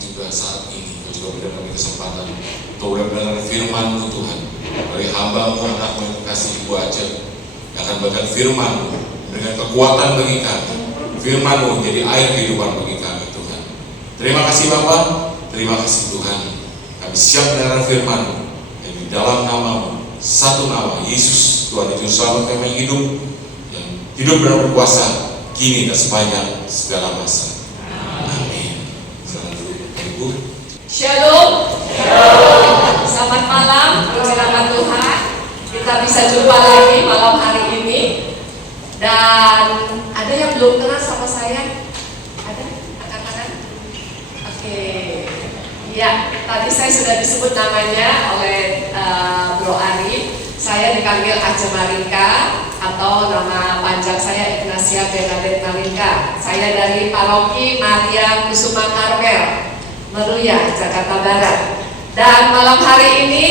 juga saat ini Kau juga berikan kami kesempatan untuk benar-benar firman-Mu Tuhan, dari hamba-Mu anak-Mu yang kasih Ibu Aja yang akan bahkan firman-Mu dengan kekuatan bagi kami. Firman-Mu jadi air kehidupan bagi kami Tuhan. Terima kasih Bapa, terima kasih Tuhan. Kami siap mendengar firman-Mu yang di dalam nama-Mu, satu nama, Yesus Tuhan itu selamat kami hidup, yang hidup berkuasa kini dan sepanjang segala masa. Amin. Selamat dulu Ibu. Shalom. Shalom. Selamat malam, puji nama Tuhan. Kita bisa jumpa lagi malam hari ini. Dan ada yang belum kenal sama saya? Ada? Angkat tangan. Oke. Ya, tadi saya sudah disebut namanya oleh Bro Ari. Saya dipanggil Aja Marinka atau nama panjang saya Ignacia Bernadette Marinka. Saya dari Paroki Maria Kusuma Karmel, Meruya, Jakarta Barat. Dan malam hari ini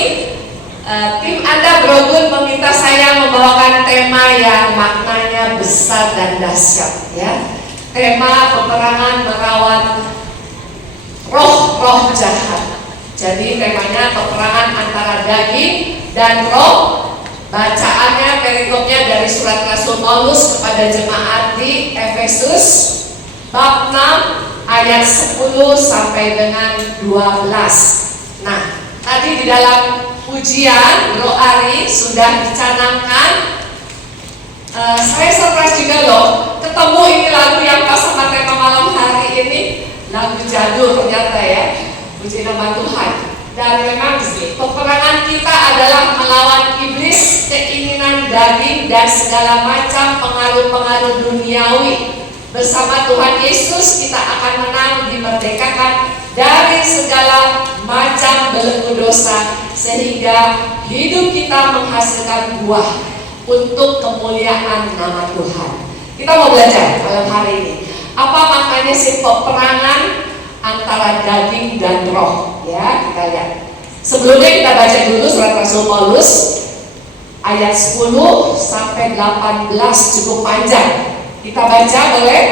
tim Anda Brogun meminta saya membawakan tema yang maknanya besar dan dahsyat, ya. Tema peperangan melawan roh-roh jahat. Jadi temanya peperangan antara daging dan roh. Bacaannya perikopnya dari surat Rasul Paulus kepada jemaat di Efesus bab 6 ayat 10 sampai dengan 12. Nah, tadi di dalam pujian Bro Ari sudah dicanangkan. Saya surprise juga loh, ketemu ini lagu yang pas sama tema malam hari ini, lagu jadul ternyata ya. Puji nama Tuhan. Dan memang peperangan kita adalah melawan iblis, keinginan daging, dan segala macam pengaruh-pengaruh duniawi. Bersama Tuhan Yesus kita akan menang, dimerdekakan dari segala macam belenggu dosa, sehingga hidup kita menghasilkan buah untuk kemuliaan nama Tuhan. Kita mau belajar malam hari ini. Apa maknanya sih peperangan antara daging dan roh, ya, kita lihat. Sebelumnya kita baca dulu surat Rasul Paulus ayat 10 sampai 18, cukup panjang. Kita baca boleh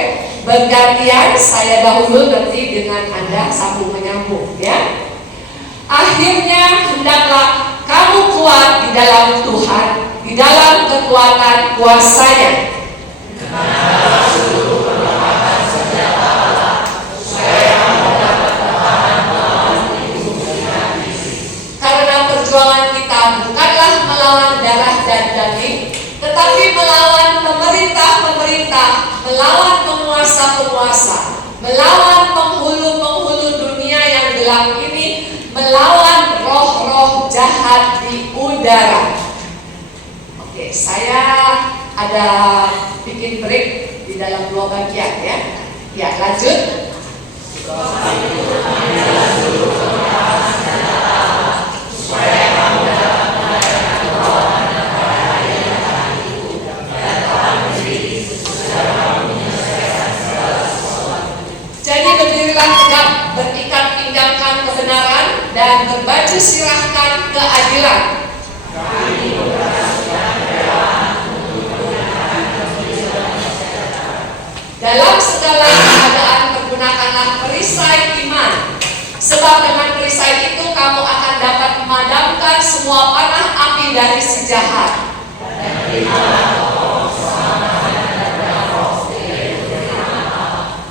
bergantian, saya dahulu nanti dengan Anda sambung menyambung, ya. Akhirnya hendaklah kamu kuat di dalam Tuhan, di dalam kekuatan kuasa-Nya. Perjuangan kita bukanlah melawan darah dan daging, tetapi melawan pemerintah-pemerintah, melawan penguasa-penguasa, melawan penghulu-penghulu dunia yang gelap ini, melawan roh-roh jahat di udara. Oke, saya ada bikin break di dalam 2 bagian, ya. Ya, lanjut. Jadi berdirilah tegak, berikat pinggangkan kebenaran, dan berbaju sirahkan keadilan. Dalam segala keadaan pergunakanlah perisai iman, sebab dengan perisai itu kamu akan dapat memadamkan semua panah api dari si jahat.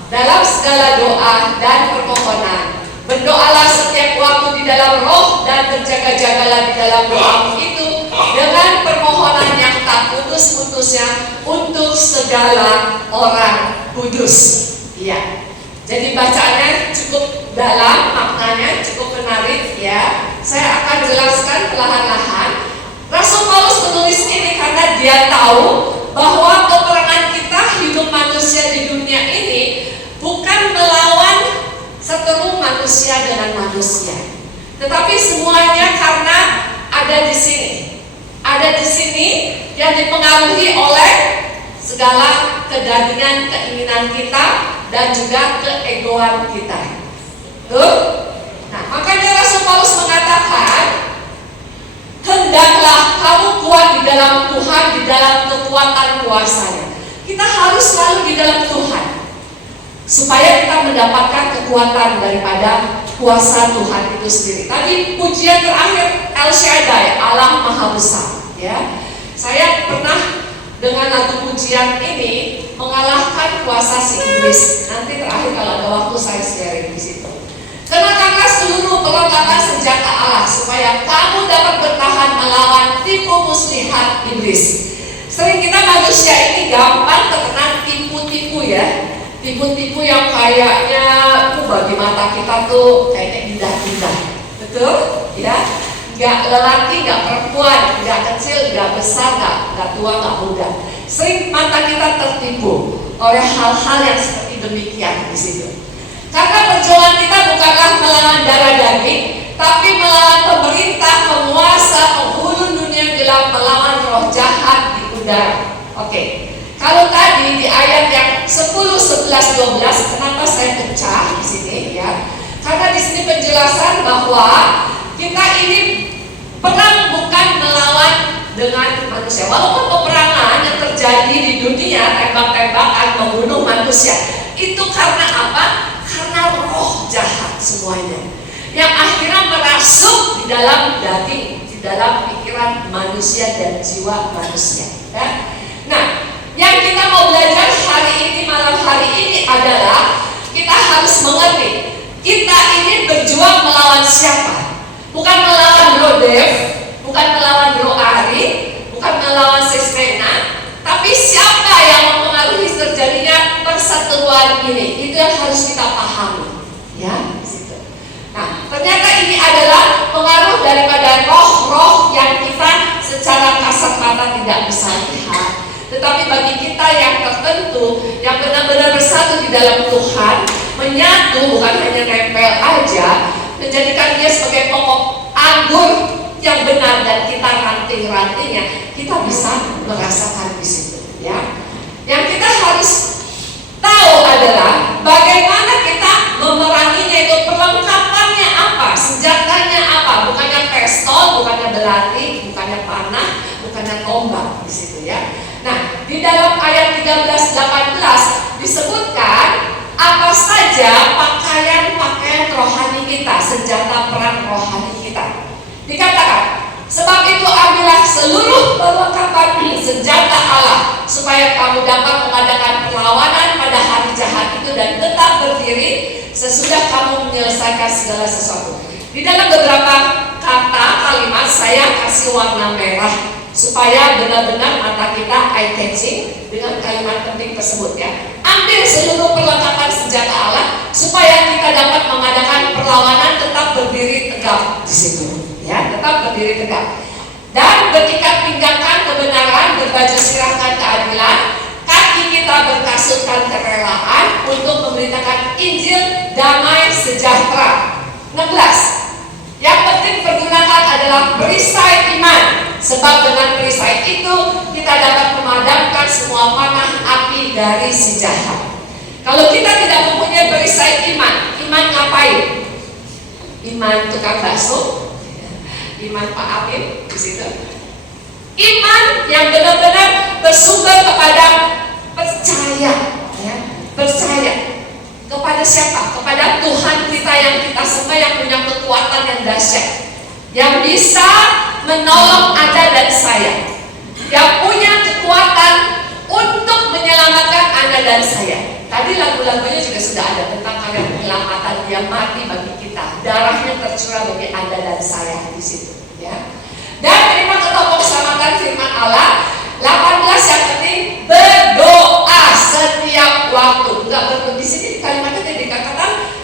Dalam segala doa dan permohonan, berdoalah setiap waktu di dalam roh, dan berjaga-jagalah di dalam doamu itu dengan permohonan yang tak putus-putusnya untuk segala orang kudus. Iya. Jadi bacaannya cukup dalam, maknanya cukup menarik, ya. Saya akan jelaskan perlahan-lahan. Rasul Paulus menulis ini karena dia tahu bahwa peperangan kita, hidup manusia di dunia ini, bukan melawan seteru manusia dengan manusia, tetapi semuanya karena ada di sini. Ada di sini yang dipengaruhi oleh segala kedagingan, keinginan kita, dan juga keegoan kita. Tuh. Nah, makanya Rasul Paulus mengatakan, hendaklah kamu kuat di dalam Tuhan, di dalam kekuatan kuasa-Nya. Kita harus selalu di dalam Tuhan. supaya kita mendapatkan kekuatan daripada kuasa Tuhan itu sendiri. Tadi pujian terakhir El Shaddai, Allah Maha Besar. Ya, saya pernah dengan lagu pujian ini mengalahkan kuasa si iblis. Nanti terakhir kalau ada waktu saya sharing di situ. Kenakanlah seluruh perlengkapan senjata Allah supaya kamu dapat bertahan melawan tipu muslihat iblis. Sering kita manusia ini gampang terkena tipu-tipu ya. Tipu-tipu yang kayaknya bagi mata kita tuh kayaknya indah-indah. Betul? Ya. Gak lelaki, gak perempuan, gak kecil, gak besar, gak tua, gak muda. Sering mata kita tertipu oleh hal-hal yang seperti demikian di situ. Karena perjuangan kita bukanlah melawan darah daging, tapi melawan pemerintah, penguasa, penghulu dunia gelap, melawan roh jahat di udara. Oke. Kalau tadi di ayat yang 10, 11, 12, kenapa saya pecah di sini ya? Karena di sini penjelasan bahwa kita ini perang bukan melawan dengan manusia. Walaupun peperangan yang terjadi di dunia, tembak-tembakan, membunuh manusia, itu karena apa? Karena roh jahat semuanya yang akhirnya merasuk di dalam daging, di dalam pikiran manusia dan jiwa manusia ya? Nah, yang kita mau belajar hari ini, malam hari ini adalah kita harus mengerti kita ini berjuang melawan siapa? Bukan melawan Bro Dev, bukan melawan Bro Ari, bukan melawan Sis Rena, tapi siapa yang mempengaruhi terjadinya persatuan ini? Itu yang harus kita pahami, ya. Situ. Nah, ternyata ini adalah pengaruh daripada roh-roh yang kita secara kasat mata tidak bisa lihat. Tetapi bagi kita yang tertentu, yang benar-benar bersatu di dalam Tuhan, menyatu bukan hanya nempel aja, menjadikan dia sebagai pokok anggur yang benar dan kita ranting-rantingnya, kita bisa merasakan di situ, ya. Yang kita harus tahu adalah bagaimana kita memeranginya, itu perlengkapannya apa, senjatanya apa, bukannya pistol, bukannya belati, bukannya panah, bukannya tombak di situ ya. Nah, di dalam ayat 13-18 disebutkan apa saja pakaian-pakaian rohani kita, senjata perang rohani kita. Dikatakan, sebab itu ambillah seluruh perlengkapan senjata Allah supaya kamu dapat mengadakan perlawanan pada hari jahat itu dan tetap berdiri sesudah kamu menyelesaikan segala sesuatu. Di dalam beberapa kata kalimat saya kasih warna merah supaya benar-benar mata kita eye catching dengan kalimat penting tersebut ya. Ambil seluruh perlengkapan senjata Allah supaya kita dapat mengadakan perlawanan tetap berdiri tegak di situ ya, tetap berdiri tegak. Dan berikat pinggangan kebenaran, berbaju sirahkan keadilan, kaki kita berkasutkan kerelaan untuk memberitakan Injil damai sejahtera. 16. Yang penting pergunakan adalah perisai iman, sebab dengan perisai itu kita dapat memadamkan semua panah api dari si jahat. Kalau kita tidak mempunyai perisai iman, iman ngapain? Iman tukang bakso, iman Pak Amin di situ. Iman yang benar-benar bersumber kepada percaya, ya, percaya. Kepada siapa? Kepada Tuhan kita yang kita sembah, yang punya kekuatan yang dahsyat, yang bisa menolong Anda dan saya, yang punya kekuatan untuk menyelamatkan Anda dan saya. Tadi lagu-lagunya juga sudah ada tentang karya penyelamatan, dia mati bagi kita, darahnya tercurah bagi Anda dan saya di situ, ya. Dan terima ketopong keselamatan firman Allah 18 yang penting berdoa setiap waktu. Enggak di sini kalimatnya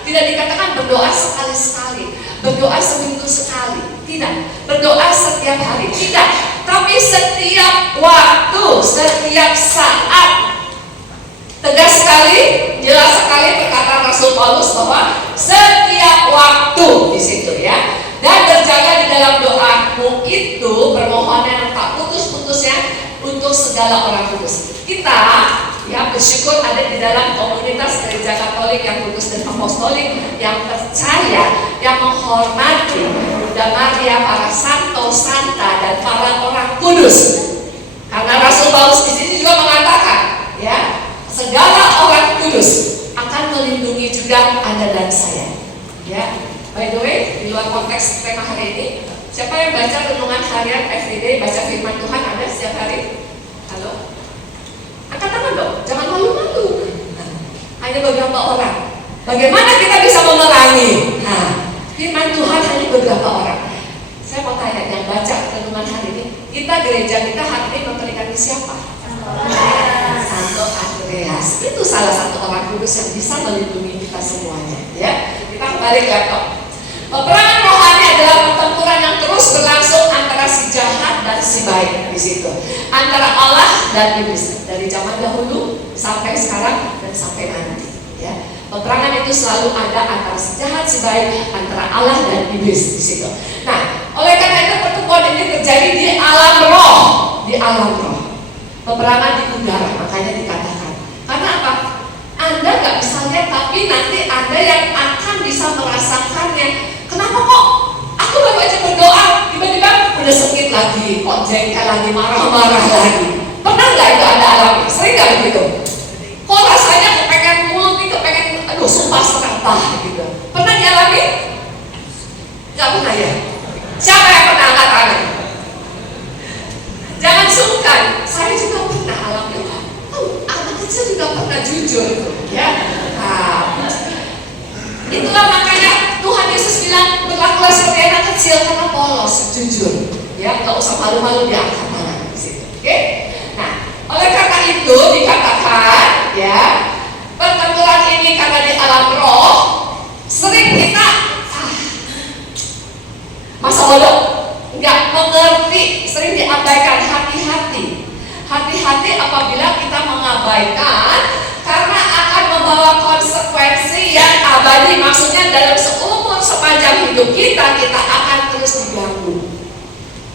tidak dikatakan berdoa sekali-sekali, berdoa seminggu sekali, tidak. Berdoa setiap hari, tidak. Tapi setiap waktu, setiap saat. Tegas sekali, jelas sekali perkataan Rasul Paulus bahwa setiap waktu di situ ya. Dan berjaga di dalam doamu itu permohonan yang tak putus-putusnya untuk segala orang kudus. Kita ya bersyukur ada di dalam komunitas gereja Katolik yang kudus dan apostolik, yang percaya, yang menghormati Bunda Maria, para santo, santa, dan para orang kudus. Karena Rasul Paulus di sini juga mengatakan, ya, segala orang kudus akan sidang Anda dan saya. Ya, by the way, di luar konteks tema hari ini, siapa yang baca renungan harian FID, baca firman Tuhan Anda setiap hari? Halo? Angkat tangan dong, jangan malu-malu. Hanya beberapa orang. Bagaimana kita bisa memerangi? Nah, firman Tuhan hanya beberapa orang. Saya mau tanya, yang baca renungan hari ini, kita gereja kita hari ini memperingati siapa? Santo Andreas. Itu salah satu orang kudus yang bisa melindungi kita semuanya. Ya, kita kembali ke laptop. Peperangan rohani adalah pertempuran yang terus berlangsung antara si jahat dan si baik di situ, antara Allah dan iblis dari zaman dahulu sampai sekarang dan sampai nanti. Ya, peperangan itu selalu ada antara si jahat si baik, antara Allah dan iblis di situ. Nah, oleh karena itu pertemuan ini terjadi di alam roh, di alam roh. Peperangan di udara, makanya dikatakan. Karena apa? Anda nggak bisa lihat, tapi nanti Anda yang akan bisa merasakannya. Kenapa kok aku baru aja berdoa, tiba-tiba udah sakit lagi, kok jengkel lagi, marah-marah lagi. Pernah nggak itu Anda alami? Sering nggak begitu? Kok rasanya kepengen multi, kepengen, aduh sumpah serapah gitu. Pernah dialami? Nggak pernah ya? Siapa yang pernah angkat tangan? Jangan sungkan, saya juga pernah alami. Oh, anak kecil juga pernah jujur, ya. Nah, itulah makanya Tuhan Yesus bilang berlakulah seperti anak kecil karena polos, jujur, ya, nggak usah malu-malu diangkat tangan di situ. Oke? Nah, oleh karena itu dikatakan, ya, pertempuran ini karena di alam roh sering kita masa bodoh, nggak mengerti, sering diabaikan. Hati-hati apabila kita mengabaikan, karena akan membawa konsekuensi yang abadi. Maksudnya dalam sepanjang hidup kita akan terus diganggu.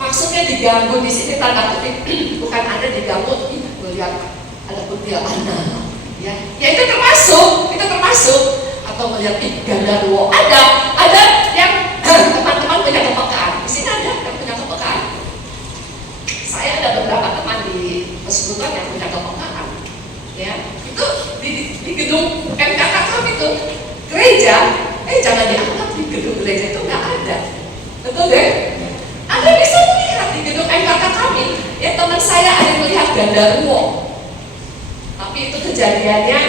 Maksudnya diganggu di sini tanda kutip, bukan ada diganggu, melihat ada kuntilanak, ya itu termasuk, atau melihat genderuwo, ada yang teman-teman punya kepekaan. Di sini ada yang punya kepekaan. Saya ada beberapa teman di persekutuan yang punya kepekaan, ya. Itu di gedung MKK kami itu gereja, jangan dianggap di gedung gereja itu nggak ada, betul deh. Anda bisa melihat di gedung MKK kami, ya teman saya ada yang melihat genderuwo. Tapi itu kejadiannya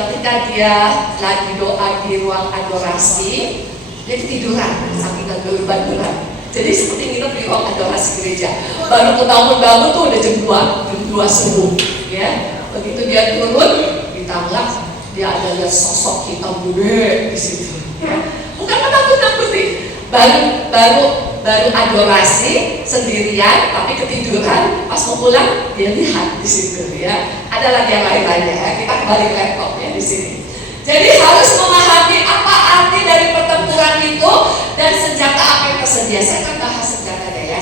ketika dia lagi doa di ruang adorasi, dia ketiduran saking kebangunan. Jadi seperti nginep di ruang adorasi gereja. Baru kebangun tuh udah jam 2 subuh, ya. Begitu dia turun, ditangkap, dia ada lihat sosok hitam gede di situ. Ya. Bukan menakut-nakuti. Baru adorasi sendirian, tapi ketiduran. Pas mau pulang, dia lihat di situ, ya. Ada lagi yang lain-lainnya, ya. Kita kembali ke laptop ya di sini. Jadi harus memahami apa arti dari pertempuran itu dan senjata apa yang tersedia. Saya akan bahas senjatanya ya.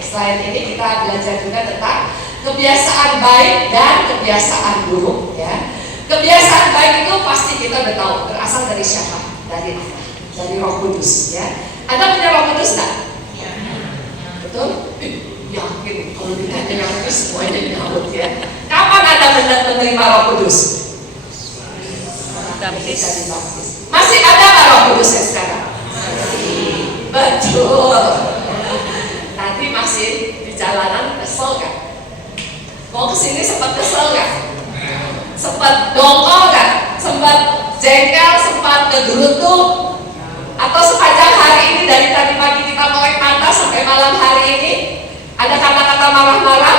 Selain ini kita belajar juga tentang kebiasaan baik dan kebiasaan buruk, ya. Kebiasaan baik itu pasti kita udah tahu berasal dari siapa? Dari Roh Kudus, ya. Anda punya Roh Kudus nggak? Ya. Betul? Yakin kalau ditanya Roh Kudus semuanya dihambut, ya. Kapan Anda menerima Roh Kudus? Masih ada nggak Roh Kudusnya sekarang? Betul. Tadi masih di jalanan kesel kan? Mau kesini sempat kesel kan? Sempat dongkol kan? Sempat jengkel, sempat ngegerutu? Atau sepanjang hari ini dari tadi pagi kita melek mata sampai malam hari ini ada kata-kata marah-marah?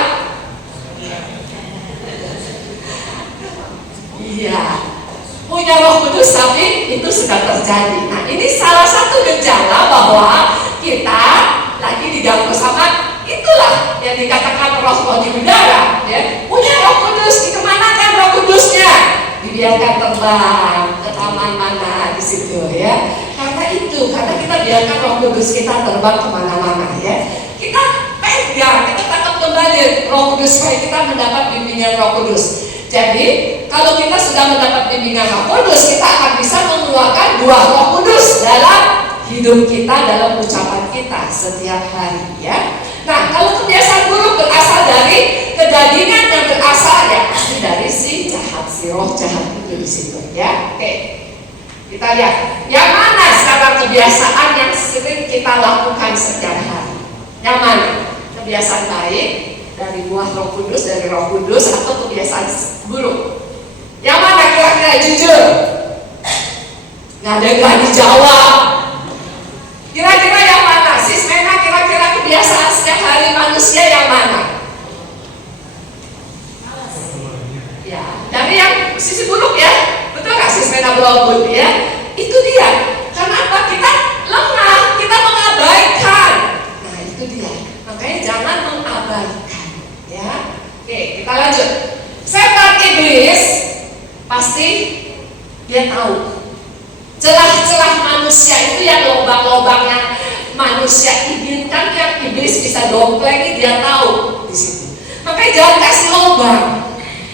Iya. Punya Roh Kudus tapi itu sudah terjadi. Nah, ini salah satu gejala bahwa kita lagi diganggu sama itulah yang dikatakan roh di udara, ya. Punya Roh Kudus, dikemanakan Roh Kudusnya? Dibiarkan terbang ke taman mana di situ, ya. Karena kita biarkan Roh Kudus kita terbang kemana-mana, ya. Kita pegang, kita tangkap kembali Roh Kudus supaya kita mendapat bimbingan Roh Kudus. Jadi kalau kita sudah mendapat bimbingan Roh Kudus, kita akan bisa mengeluarkan buah Roh Kudus dalam hidup kita, dalam ucapan kita setiap hari, ya. Nah, kalau kebiasaan buruk berasal dari kedagingan dan berasal ya pasti dari si jahat, si roh jahat itu di situ ya. Oke. Kita lihat yang mana sekarang kebiasaan yang sering kita lakukan setiap hari. Yang mana? Kebiasaan baik dari buah Roh Kudus, dari Roh Kudus, atau kebiasaan buruk? Yang mana kira-kira, jujur? Nggak ada yang berani jawab. Kira-kira yang mana? Sis Mena, kira-kira kebiasaan setiap hari manusia yang mana? Ya, dari yang sisi buruk ya. Betul nggak Sis Mena Blaugut ya? Itu dia. Karena apa? Kita lemah, kita mengabaikan. Nah itu dia. Makanya jangan mengabaikan. Ya. Oke, kita lanjut. Setan iblis pasti dia tahu celah-celah manusia itu, yang lubang-lubang yang manusia inginkan, yang iblis bisa domplengi, dia tahu di situ. Makanya jangan kasih lubang.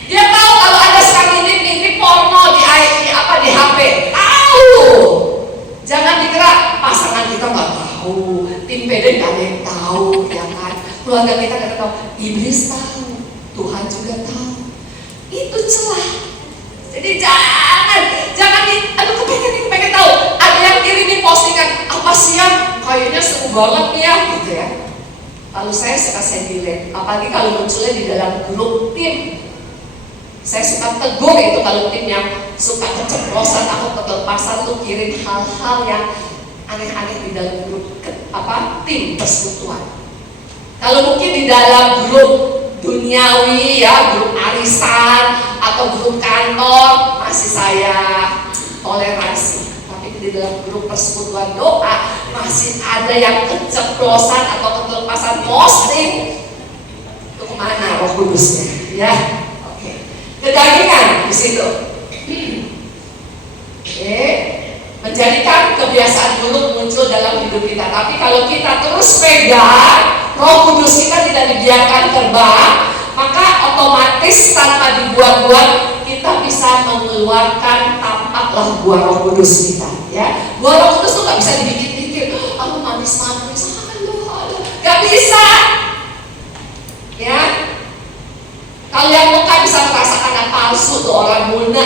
Dia tahu kalau ada sekarang ini porno di HP, tahu. Jangan dikira pasangan kita nggak tahu, tim PD nggak ada yang tahu, ya kan? Keluarga kita nggak tahu, iblis tahu, Tuhan juga tahu. Itu celah. Jadi jangan kepengen tahu. Ada yang kirimin postingan apa sih yang kayaknya seru banget nih ya, gitu ya. Lalu saya suka delete, apalagi kalau munculnya di dalam grup tim. Saya suka tegur itu kalau tim yang suka keceplosan atau kelepasan tuh kirim hal-hal yang aneh-aneh di dalam grup tim persekutuan. Kalau mungkin di dalam grup duniawi ya, grup arisan atau grup kantor masih saya toleransi. Tapi di dalam grup persekutuan doa masih ada yang keceplosan atau kelepasan posting. Itu kemana Roh Kudusnya? Ya. Kedagingan di situ. Oke, menjadikan kebiasaan buruk muncul dalam hidup kita. Tapi kalau kita terus pegang Roh Kudus kita, tidak dibiarkan terbang, maka otomatis tanpa dibuat-buat kita bisa mengeluarkan tampaklah buah Roh Kudus kita. Ya, buah Roh Kudus tuh nggak bisa dibikin-bikin. Aku manis-manis, nggak bisa. Ya. Kalau yang muka bisa merasakan yang palsu tuh orang muna.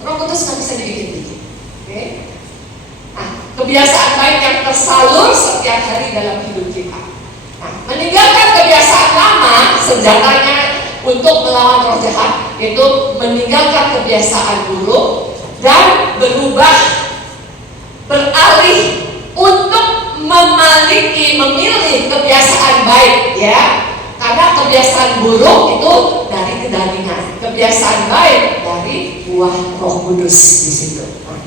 Roh Kudus nggak bisa dibikin-bikin. Oke? Nah, kebiasaan baik yang tersalur setiap hari dalam hidup kita. Nah, meninggalkan kebiasaan lama, senjatanya untuk melawan roh jahat, yaitu meninggalkan kebiasaan buruk dan beralih untuk memilih kebiasaan baik, ya. Karena kebiasaan buruk itu dari kedagingan, kebiasaan baik dari buah Roh Kudus di situ. Nah,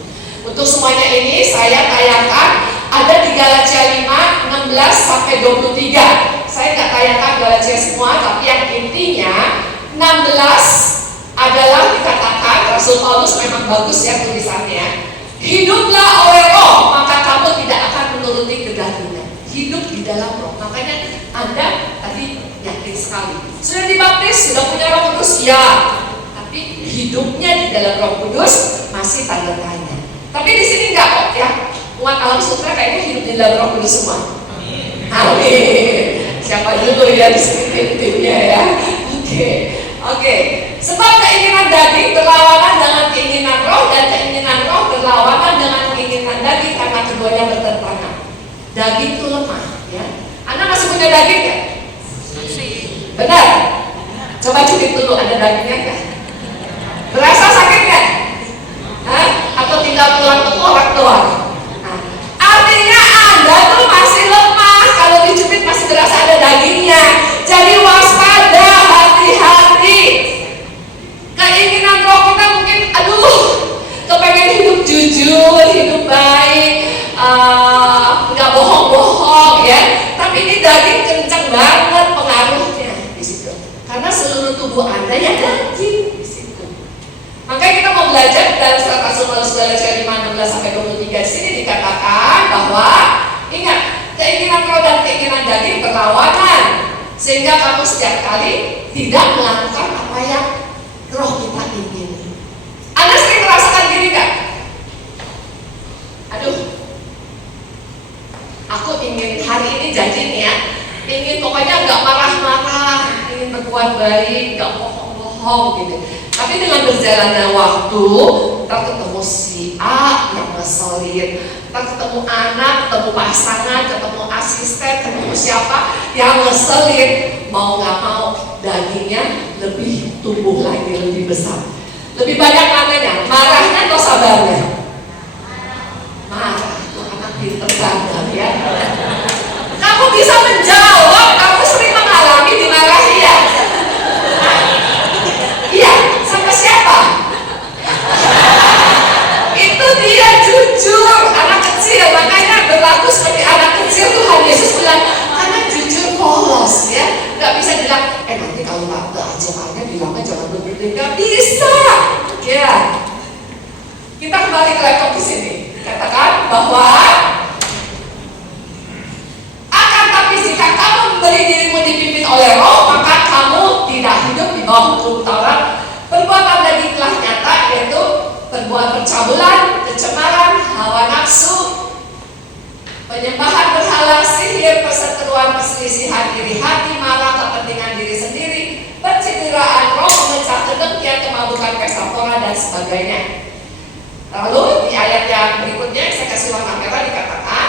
untuk semuanya ini saya tayangkan ada di Galatia 5, 16 sampai 23. Saya nggak tayangkan Galatia semua, tapi yang intinya 16 adalah dikatakan Rasul Paulus memang bagus ya tulisannya. Hiduplah oleh Roh, maka kamu tidak akan menuruti kedagingan. Hidup di dalam Roh. Makanya Anda tadi yakin sekali sudah dibaptis, sudah punya Roh Kudus, ya, tapi hidupnya di dalam Roh Kudus masih tanda tanya. Tapi di sini enggak kok ya, umat alam sutra kayaknya hidup di dalam Roh Kudus semua. Amin. Siapa dulu ya di sini timnya ya? Oke. Sebab keinginan daging berlawanan dengan keinginan roh, dan keinginan roh berlawanan dengan keinginan daging, karena keduanya bertentangan. Daging itu lemah, ya. Anda masih punya daging ya? Benar? Coba cubit dulu, ada dagingnya nggak? Berasa sakit nggak? Atau tinggal tulang tengkorak doang? Nah, artinya Anda tuh masih lemah. Kalau dicubit masih berasa ada dagingnya. Jadi waspada, hati-hati. Keinginan roh kita mungkin, kepengen hidup jujur, hidup baik, nggak bohong-bohong ya. Tapi ini daging kencang banget pengaruhnya di situ. Karena seluruh tubuh Anda ya daging di situ. Makanya kita mau belajar dalam surat Rasul Paulus Galatia 5, 16 sampai 23. Di sini dikatakan bahwa ingat, keinginan roh dan keinginan daging berlawanan, sehingga kamu setiap kali tidak melakukan apa yang roh kita ingin. Anda sering merasakan gini nggak? Aku ingin hari ini janji nih ya, ingin pokoknya nggak marah-marah, ingin berbuat baik, nggak bohong-bohong gitu. Tapi Tapi dengan berjalannya waktu, ntar ketemu si A yang ngeselin, ntar ketemu anak, ketemu pasangan, ketemu asisten, ketemu siapa yang ngeselin, mau gak mau dagingnya lebih tumbuh lagi, lebih besar. Lebih banyak mananya, marahnya atau sabarnya? Marah, tuh anak pinter banget ya. Kamu bisa menjawab, kamu sering mengalami dimarahi ya? Iya, sama siapa? Itu dia jujur, anak kecil. Makanya berlaku seperti anak kecil. Tuhan Yesus bilang, anak jujur polos ya. Gak bisa bilang, nanti kalau gak ajarannya bilangnya jangan begitu. Gak bisa ya. Kita kembali ke laptop di sini. Katakan bahwa akan tapi jika kamu memberi dirimu dipimpin oleh Roh, maka kamu tidak hidup di bawah hukum Taurat. Perbuatan daging telah nyata, yaitu perbuatan percabulan, kecemaran, hawa nafsu, penyembahan berhala, sihir, perseteruan, perselisihan, iri hati, marah, kepentingan diri sendiri, pencitraan roh, memecah kedengkian, kemabukan, pesta pora, dan sebagainya. Lalu di ayat yang berikutnya saya kasih warna merah dikatakan,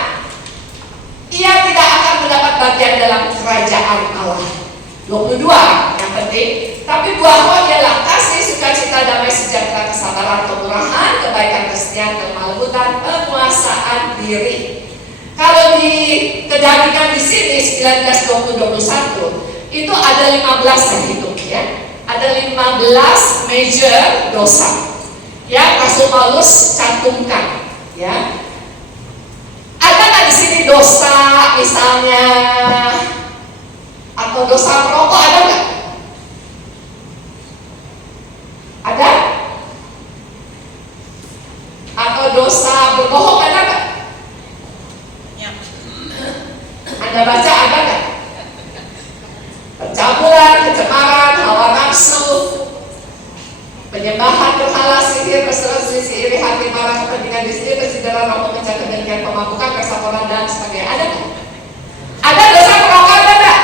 ia tidak akan mendapat bagian dalam kerajaan Allah. 22 yang penting, tapi buah roh ialah kasih, sukacita, damai, sejahtera, kesabaran, kemurahan, kebaikan, kesetiaan, kelembutan, penguasaan diri. Kalau di kedagingan di sini 19:20-21 itu ada 15 saya hitung ya. Ada 15 major dosa. Ya, Rasul Paulus cantumkan ya. Ada nggak di sini dosa misalnya atau dosa merokok, ada nggak? Ada? Atau dosa berbohong, ada nggak? Ya. Anda baca ada nggak? Percabulan, kecemaran, hawa nafsu, penyembahan berhala, sihir, perselisihan, iri hati, marah, kepentingan di sini, persidaran, roh, memecah kedengkian, pemabukan, pesta pora, dan sebagainya. Ada nggak? Ada dosa merokok, ada nggak?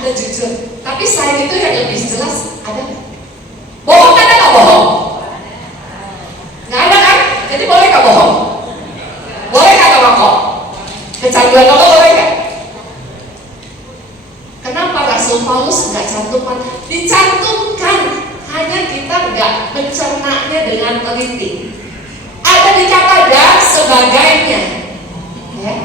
Ada jujur. Tapi selain itu yang lebih jelas ada nggak? Bohong ada nggak bohong? Nggak ada kan? Jadi boleh nggak bohong? Boleh nggak merokok? Kecanduan rokok boleh nggak? Kenapa Rasul Paulus nggak cantumkan? Dicantumkan, hanya kita nggak mencernanya dengan teliti. Ada dikata dan sebagainya, ya.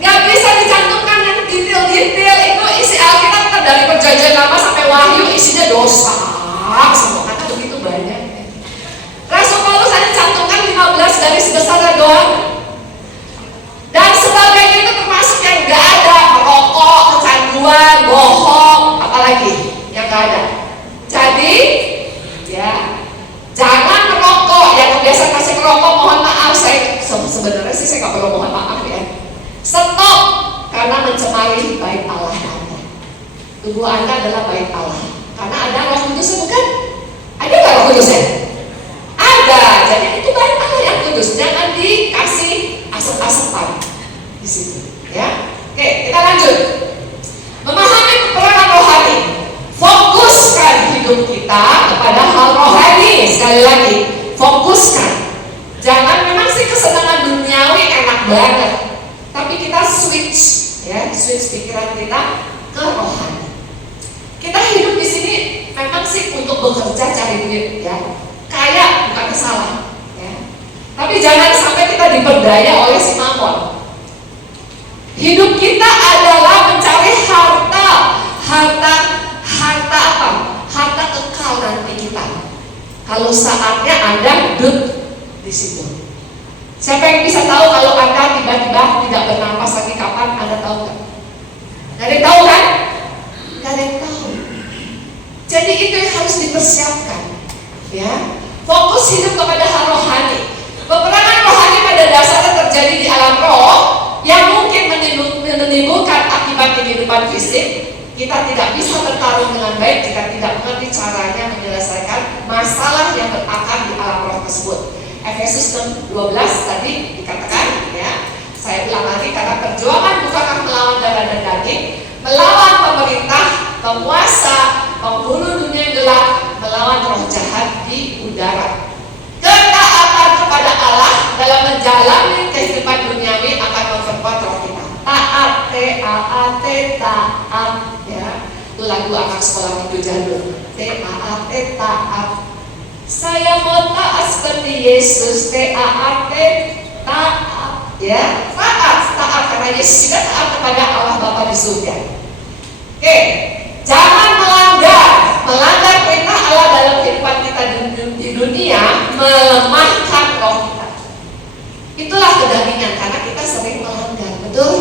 Nggak bisa dicantumkan yang detail-detail. Itu isi Alkitab kan dari Perjanjian Lama sampai Wahyu isinya dosa semua, kata begitu banyak. Rasul Paulus hanya cantumkan 15 garis besar doang. Dan sebagainya itu termasuk yang nggak ada, merokok, kecanduan, bohong, apalagi yang nggak ada. Jadi ya jangan merokok. Yang biasa kasih merokok mohon maaf, saya sebenarnya sih saya nggak perlu mohon maaf ya. Stop, karena mencemari bait Allah Anda. Tubuh Anda adalah bait Allah. Karena ada Roh Kudus, bukan? Ada nggak Roh Kudusnya? Ada. Jadi itu bait Allah yang kudus. Jangan dikasih asap-asapan di situ. Ya. Oke, kita lanjut. Memahami peperangan rohani. Fokuskan hidup kita kepada hal rohani. Sekali lagi, fokuskan. Jangan, memang sih kesenangan duniawi enak banget, tapi kita switch ya, switch pikiran kita ke rohani. Kita hidup di sini memang sih untuk bekerja cari duit ya. Kaya bukan salah ya. Tapi jangan sampai kita diperdaya oleh si mamon. Hidup kita adalah mencari harta. Harta apa? Harta kekal nanti kita. Kalau saatnya Anda duduk di situ. Siapa yang bisa tahu kalau Anda tiba-tiba tidak bernapas lagi kapan? Anda tahu nggak? Nggak ada yang tahu kan? Nggak ada yang tahu. Jadi itu yang harus dipersiapkan, ya. Fokus hidup kepada hal rohani. Peperangan rohani pada dasarnya terjadi di alam roh yang mungkin menimbulkan akibat kehidupan fisik. Kita tidak bisa bertarung dengan baik jika tidak mengerti caranya menyelesaikan masalah yang berakar di alam roh tersebut. Efesus 6:12 tadi dikatakan ya, saya ulang lagi, karena perjuangan bukanlah melawan darah dan daging, melawan pemerintah, penguasa, penghulu dunia gelap, melawan roh jahat di udara. Ketaatan kepada Allah dalam menjalani kehidupan duniawi akan memperkuat roh kita. Taat, T-A-A-T, taat, ya. Itu lagu anak sekolah minggu jadul. T-A-A-T, taat. Saya mau taat seperti Yesus. T-A-A-T, taat, ya. Taat karena Yesus juga taat kepada Allah Bapa di surga. Oke, jangan melanggar perintah Allah dalam kehidupan kita di dunia, melemahkan roh kita. Itulah kedagingan karena kita sering melanggar, betul?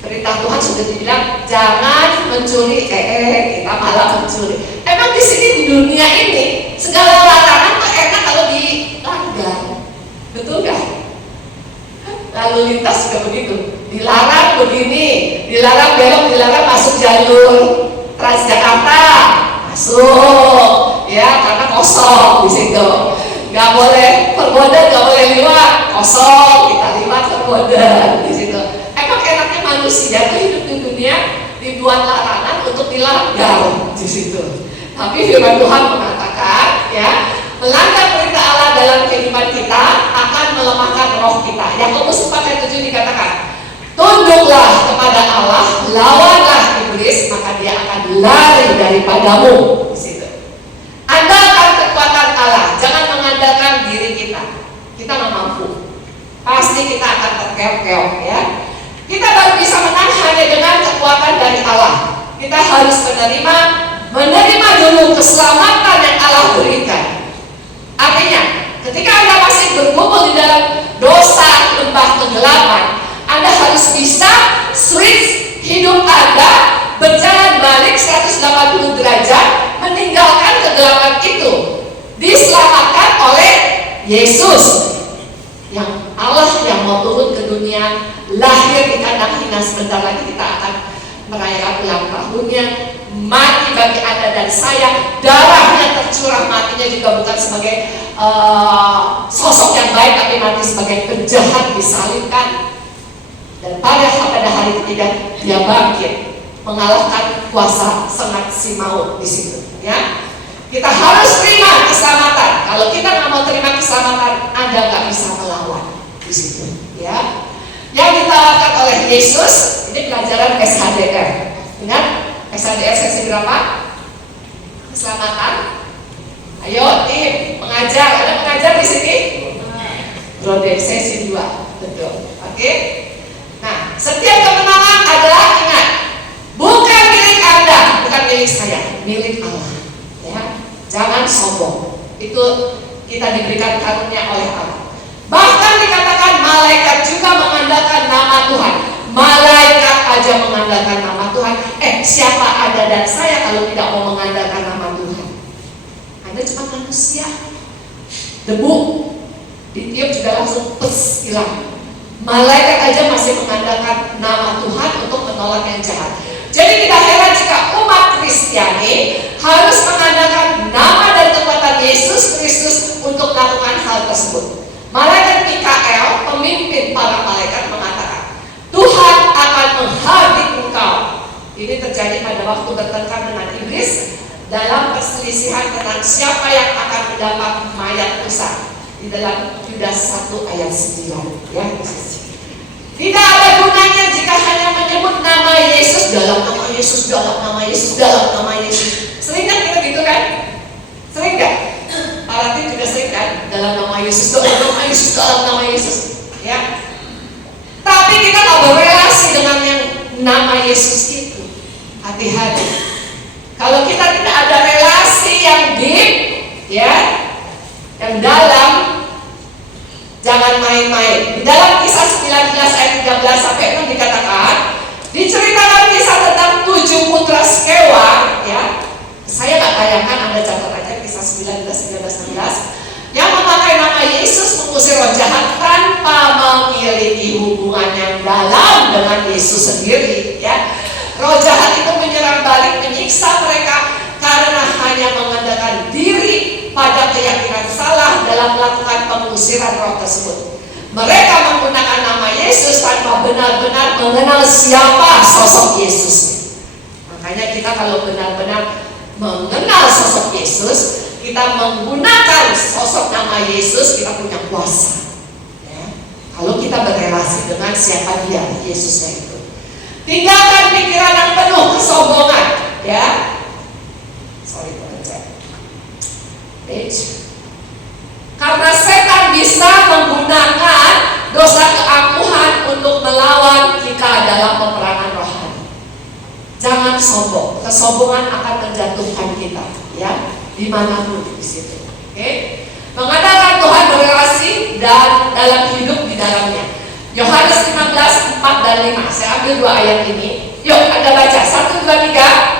Perintah Tuhan sudah dibilang jangan mencuri, kita malah mencuri. Emang di sini di dunia ini segala larangan tuh enak kalau dilanggar, betul gak? Lalu lintas juga begitu, dilarang begini, dilarang belok, dilarang masuk jalur Transjakarta, masuk, ya karena kosong di situ. Nggak boleh perbodan, nggak boleh lewat, kosong, kita lewat perbodan di situ. Emang enaknya manusia tuh hidup di dunia dibuat larangan untuk dilanggar di situ. Tapi firman Tuhan mengatakan, ya, melanggar perintah Allah dalam kehidupan kita akan melemahkan roh kita. Yakobus 4:7 dikatakan, tunduklah kepada Allah, lawanlah iblis, maka dia akan lari daripadamu. Di situ. Andalkan kekuatan Allah, jangan mengandalkan diri kita. Kita nggak mampu, pasti kita akan terkeok-keok, ya. Kita baru bisa menang hanya dengan kekuatan dari Allah. Kita harus menerima dulu keselamatan yang Allah berikan. Artinya, ketika Anda masih bergumul di dalam dosa lembah kegelapan, Anda harus bisa switch hidup Anda, berjalan balik 180 derajat, meninggalkan kegelapan itu, diselamatkan oleh Yesus, yang Allah yang mau turun ke dunia, lahir di kandang hina. Sebentar lagi kita akan merayakan ulang tahunnya, mati bagi Anda dan saya, darahnya tercurah, matinya juga bukan sebagai sosok yang baik, tapi mati sebagai penjahat, disalibkan. Dan pada hari ketiga dia bangkit, mengalahkan kuasa sengat si maut di situ. Ya, kita harus terima keselamatan. Kalau kita nggak mau terima keselamatan, Anda nggak bisa melawan di situ. Ya, yang ditawarkan oleh Yesus ini pelajaran SHDR. Ingat SHDR sesi berapa? Keselamatan. Ayo tim pengajar, ada pengajar di sini? Brode sesi 2, betul. Oke. Nah, setiap kemenangan adalah, ingat, bukan milik Anda, bukan milik saya, milik Allah. Ya, jangan sombong. Itu kita diberikan karunia oleh Allah. Bahkan dikatakan malaikat juga mengandalkan nama Tuhan. Malaikat aja mengandalkan nama Tuhan. Siapa Anda dan saya kalau tidak mau mengandalkan nama Tuhan? Anda cuma manusia, debu, ditiup juga langsung pes, hilang. Malaikat aja masih mengandalkan nama Tuhan untuk menolak yang jahat. Jadi tidak heran jika umat Kristiani harus mengandalkan nama dan kekuatan Yesus Kristus untuk melakukan hal tersebut. Malaikat Mikael, pemimpin para malaikat, mengatakan, Tuhan akan menghabis engkau. Ini terjadi pada waktu bertengkar dengan iblis dalam perselisihan tentang siapa yang akan mendapat mayat Musa di dalam Yudas 1 ayat 9. Ya, tidak ada gunanya jika hanya menyebut nama Yesus, dalam nama Yesus, dalam nama Yesus, dalam nama Yesus. Sering kan kita gitu kan? Sering gak? Para tim juga sering kan? Dalam nama Yesus, dalam nama Yesus, dalam nama Yesus. Ya. Tapi kita gak berrelasi dengan yang nama Yesus itu. Hati-hati. Kalau kita tidak ada relasi yang deep, ya, yang dalam, jangan main-main. Di dalam Kisah 19 ayat 13 sampai 6 dikatakan, diceritakan kisah tentang 7 putra Skewa, ya. Saya nggak tayangkan, Anda catat aja Kisah 19, 13, 16, yang memakai nama Yesus mengusir roh jahat tanpa memiliki hubungan yang dalam dengan Yesus sendiri, ya. Roh jahat itu menyerang balik, menyiksa mereka karena hanya mengandalkan diri pada keyakinan salah dalam melakukan pengusiran roh tersebut. Mereka menggunakan nama Yesus tanpa benar-benar mengenal siapa sosok Yesus. Makanya kita kalau benar-benar mengenal sosok Yesus, kita menggunakan sosok nama Yesus, kita punya kuasa. Ya. Kalau kita berrelasi dengan siapa dia, Yesusnya itu. Tinggalkan pikiran yang penuh kesombongan, ya. Sorry, karena setan bisa menggunakan dosa keangkuhan untuk melawan kita dalam peperangan rohani. Jangan sombong, kesombongan akan menjatuhkan kita, ya, dimanapun di situ. Oke? Mengandalkan Tuhan berrelasi dan dalam hidup di dalamnya. Yohanes 15, 4 dan 5. Saya ambil 2 ayat ini. Yuk, Anda baca. 1, 2, 3.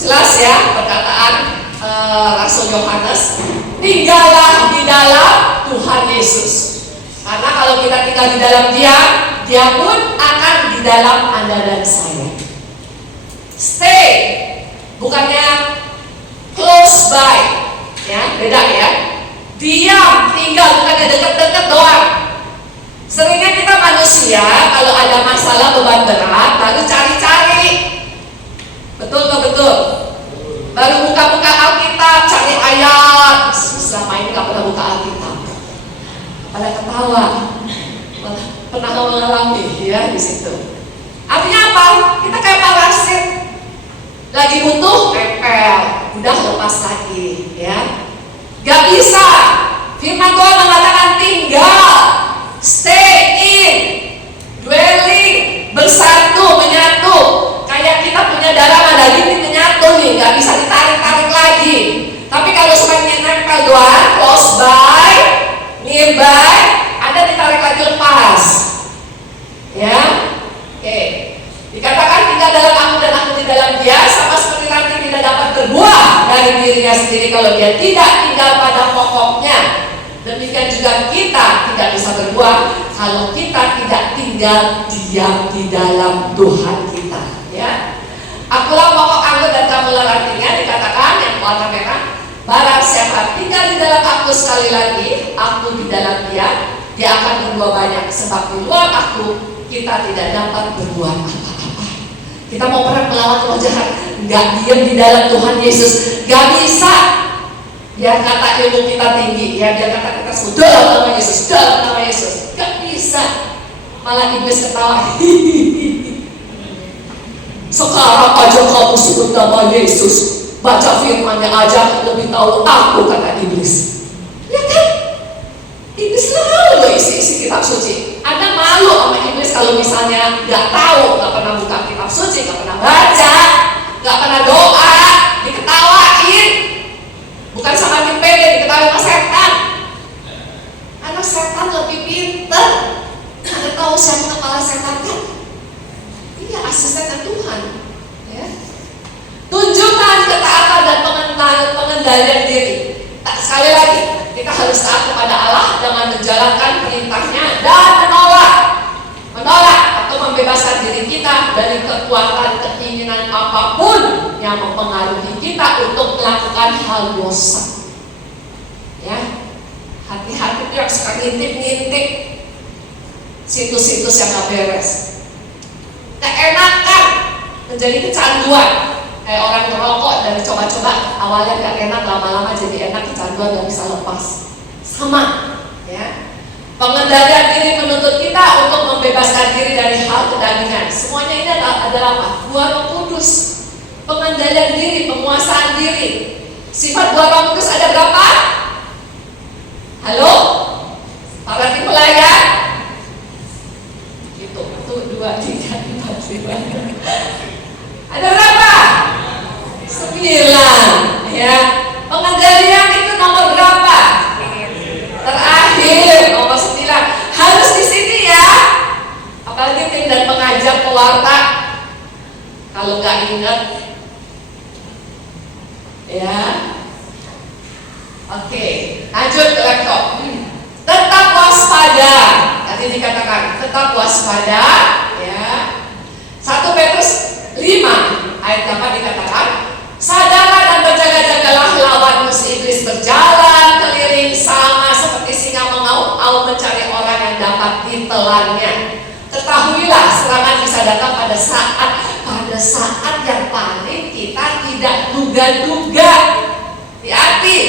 Jelas ya perkataan Rasul Yohanes, tinggallah di dalam Tuhan Yesus. Karena kalau kita tinggal di dalam Dia, Dia pun akan di dalam Anda dan saya. Stay, bukannya close by, ya, beda ya. Diam, tinggal, bukannya dekat-dekat doang. Seringnya kita manusia kalau ada masalah beban berat baru cari-cari. Betul gak betul? Baru buka-buka Alkitab, cari ayat. Selama ini gak pernah buka Alkitab. Pada ketawa, pernah mengalami ya di situ. Artinya apa? Kita kayak parasit. Lagi butuh, tempel. Udah lepas lagi, ya. Gak bisa. Firman Tuhan mengatakan tinggal, stay in, dwelling, bersatu, menyatu. Kayak kita punya darah sama daging ini menyatu nih, nggak bisa ditarik-tarik lagi. Tapi kalau semakin nempel doang, close by, nearby, Anda ditarik lagi lepas. Ya, oke. Dikatakan tinggal dalam aku dan aku di dalam Dia, sama seperti ranting tidak dapat berbuah dari dirinya sendiri kalau dia tidak tinggal pada pokoknya. Demikian juga kita tidak bisa berbuah kalau kita tidak tinggal diam di dalam Tuhan kita. Ya, akulah pokok anggur dan kamulah rantingnya, dikatakan yang warna merah. Barang siapa tinggal di dalam aku, sekali lagi aku di dalam dia akan berbuah banyak. Sebab di luar aku kita tidak dapat berbuat apa-apa. Kita mau perang melawan roh jahat, nggak diam di dalam Tuhan Yesus, nggak bisa. Biar kata ilmu kita tinggi, ya biar kata kita sebut dalam nama Yesus, dalam nama Yesus, nggak bisa. Malah iblis ketawa. Sekarang aja kamu sebut nama Yesus, baca firman-Nya aja lebih tahu aku, kata iblis. Ya kan? Iblis selalu isi kitab suci. Anda malu sama iblis kalau misalnya nggak tahu, nggak pernah buka kitab suci, nggak pernah baca, nggak pernah doa, diketawain. Bukan sama tim PD, diketawain sama setan. Karena setan lebih pintar. Anda tahu siapa kepala setan kan? Iya, asisten Tuhan. Ya. Tunjukkan ketaatan dan pengendalian diri. Sekali lagi, kita harus taat kepada Allah dengan menjalankan perintahnya dan menolak atau membebaskan diri kita dari kekuatan keinginan apapun yang mempengaruhi kita untuk melakukan hal dosa. Ya, hati-hati tuh yang suka ngintip situs-situs yang gak beres. Keenakan menjadi kecanduan. Kayak orang ngerokok dari coba-coba awalnya gak enak, lama-lama jadi enak, kecanduan gak bisa lepas. Sama, ya. Pengendalian diri menuntut kita untuk membebaskan diri dari hal kedagingan. Semuanya ini adalah apa? Buah Roh Kudus. Pengendalian diri, penguasaan diri. Sifat buah Roh Kudus ada berapa? Halo? Para tim pelayan? Itu 1, 2, 3, 4, 5. Ada berapa? 9. Ya. Pengendalian itu nomor berapa? Terakhir nomor 9. Harus di sini ya. Apalagi tim dan ingat? Ya. Oke, lanjut ke laptop. Tetap waspada. Tadi dikatakan tetap waspada, ya. 1 Petrus 5 ayat 8 dikatakan, sadarlah dan berjaga-jagalah, lawan musuh iblis berjalan keliling sama seperti singa mengaum-aum mencari orang yang dapat ditelannya. Ketahuilah serangan bisa datang pada saat yang paling kita tidak duga-duga. Hati-hati.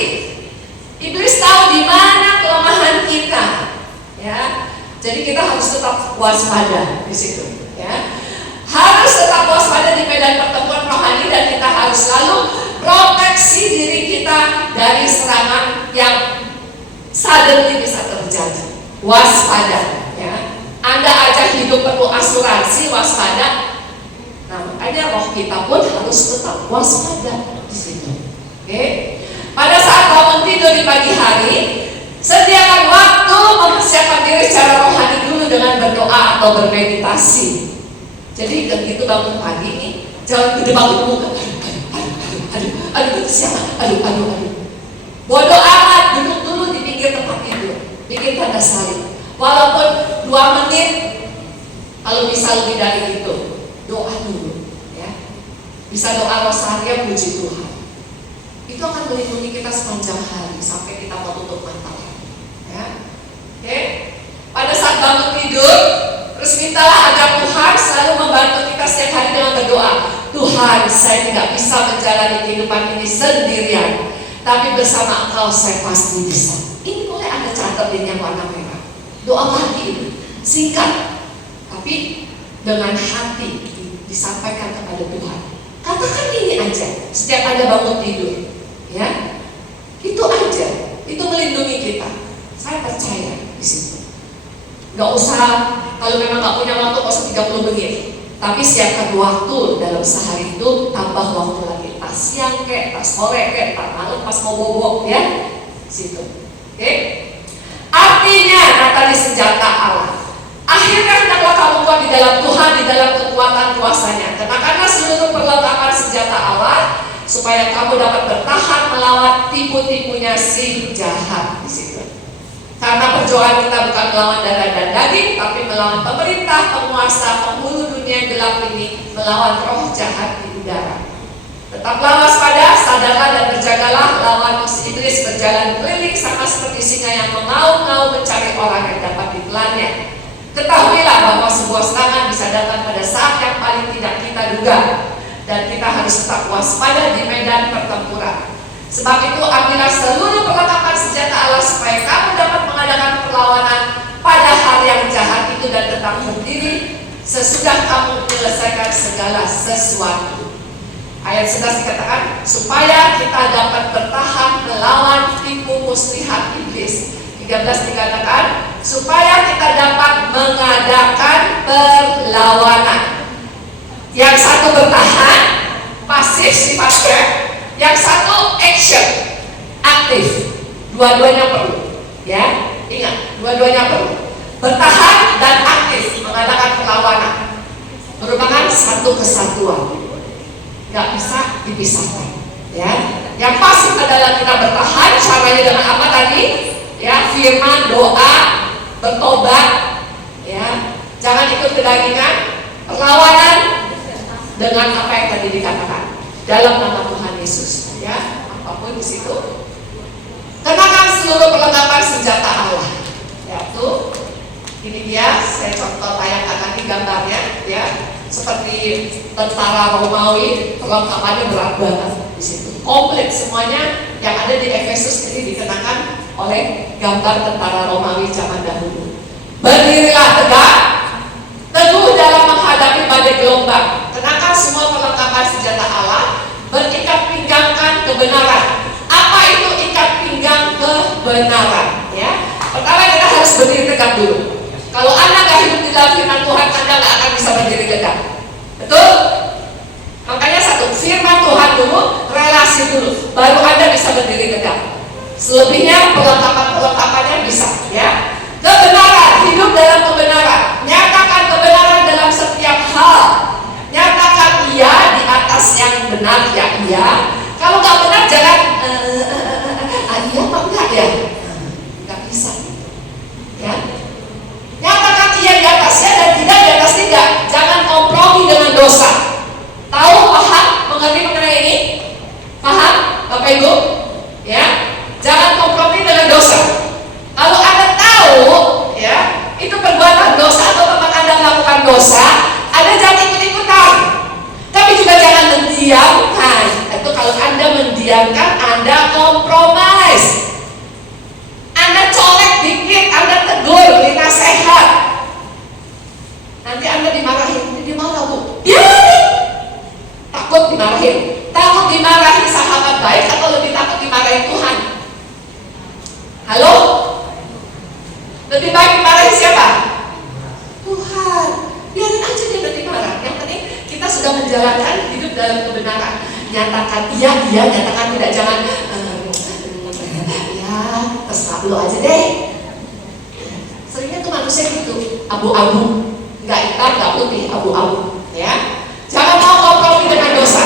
Iblis tahu di mana kelemahan kita, ya. Jadi kita harus tetap waspada di situ, ya. Harus tetap waspada di medan pertempuran rohani, dan kita harus selalu proteksi diri kita dari serangan yang suddenly bisa terjadi. Waspada, ya. Anda aja hidup penuh asuransi waspada. Nah, makanya roh kita pun harus tetap waspada di situ. Oke? Pada saat bangun tidur di pagi hari, sediakan waktu mempersiapkan diri secara rohani dulu dengan berdoa atau bermeditasi. Jadi begitu bangun pagi nih, jangan gede bangun muka. Aduh, siapa? Aduh. Bodoh amat, duduk dulu di pinggir tempat tidur, bikin tanda salib. Walaupun 2 menit, kalau bisa lebih dari itu, doa dulu, ya. Bisa doa rosaria, puji Tuhan. Itu akan melindungi kita sepanjang hari sampai kita mau tutup mata, ya. Oke. Pada saat bangun tidur, terus mintalah agar Tuhan selalu membantu kita setiap hari dengan berdoa. Tuhan, saya tidak bisa menjalani kehidupan ini sendirian, tapi bersama Engkau saya pasti bisa. Ini boleh Anda catat di yang warna merah. Doa pagi singkat, tapi dengan hati disampaikan kepada Tuhan. Katakan ini aja setiap Anda bangun tidur, ya. Itu aja, itu melindungi kita. Saya percaya di situ. Gak usah, kalau memang gak punya waktu, gak usah 30 menit. Tapi siapkan waktu dalam sehari itu, tambah waktu lagi. Tas siang kek, tas sore kek, tas malam pas mau bobo, ya. Situ. Oke? Artinya, kata di senjata Allah. Akhirnya hendaklah kamu kuat di dalam Tuhan, di dalam kekuatan kuasanya. Kenakanlah seluruh perlengkapan senjata Allah, supaya kamu dapat bertahan melawan tipu-tipunya si jahat di situ. Karena perjuangan kita bukan melawan darah dan daging, tapi melawan pemerintah, penguasa, penghulu dunia gelap ini, melawan roh jahat di udara. Tetaplah waspada, sadarlah dan berjagalah, lawan musuh iblis berjalan keliling sama seperti singa yang mengaum-ngaum mencari orang yang dapat ditelannya. Ketahuilah bahwa sebuah serangan bisa datang pada saat yang paling tidak kita duga, dan kita harus tetap waspada di medan pertempuran. Sebab itu ambillah seluruh perlengkapan senjata Allah supaya kamu dapat mengadakan perlawanan pada hal yang jahat itu dan tetap berdiri sesudah kamu menyelesaikan segala sesuatu. Ayat 11 dikatakan supaya kita dapat bertahan melawan tipu muslihat iblis. 13 dikatakan supaya kita dapat mengadakan perlawanan. Yang satu bertahan, pasif sifatnya. Yang satu action, aktif. Dua-duanya perlu, ya. Ingat, dua-duanya perlu. Bertahan dan aktif mengadakan perlawanan merupakan satu kesatuan, nggak bisa dipisahkan, ya. Yang pasif adalah kita bertahan. Caranya dengan apa tadi? Ya, firman, doa, bertobat, ya. Jangan ikut kedagingan. Perlawanan dengan apa yang tadi dikatakan dalam nama Tuhan Yesus, ya. Apapun di situ. Kenakan seluruh perlengkapan senjata Allah. Ya, tuh. Ini dia, saya contoh tayangkan nanti gambarnya, ya. Seperti tentara Romawi, perlengkapannya berat banget di situ. Komplit semuanya yang ada di Efesus ini dikenakan oleh gambar tentara Romawi zaman dahulu. Berdirilah tegak, teguh dalam menghadapi badai gelombang. Kenakan semua perlengkapan senjata Allah. Berikat pinggangkan kebenaran. Apa itu ikat pinggang kebenaran? Ya, pertama kita harus berdiri tegak dulu. Kalau Anda gak hidup di dalam firman Tuhan, Anda gak akan bisa berdiri tegak. Betul? Makanya satu, firman Tuhan dulu, relasi dulu, baru Anda bisa berdiri tegak. Selebihnya perlengkapan-perlengkapannya bisa, ya. Kebenaran, hidup dalam kebenaran. Nyatakan kebenaran dalam setiap hal. Nyatakan iya di atas benar ya iya, kalau nggak benar jangan iya apa enggak ya, nggak bisa ya. Nyatakan iya di atas ya dan tidak di atas tidak. Jangan kompromi dengan dosa. Tahu, paham, mengerti mengenai ini? Paham, Bapak Ibu? Ya, jangan kompromi dengan dosa. Kalau Anda tahu, ya, itu perbuatan dosa atau teman Anda melakukan dosa, Anda jangan ikut-ikutan. Tapi juga jangan mendiamkan. Itu kalau Anda mendiamkan, Anda kompromis. Anda colek dikit, Anda tegur, beri nasihat. Nanti Anda dimarahin, ini dimarah Bu. Biarin. Takut dimarahin. Takut dimarahin sahabat baik atau lebih takut dimarahin Tuhan? Halo? Lebih baik dimarahin siapa? Tuhan. Biarin aja dia nanti marah. Yang penting kita sudah menjalankan hidup dalam kebenaran. Nyatakan iya, nyatakan tidak, jangan terserah lu aja deh. Seringnya tuh manusia gitu, abu-abu, nggak hitam, nggak putih, abu-abu. Ya, jangan mau kompromi dengan dosa.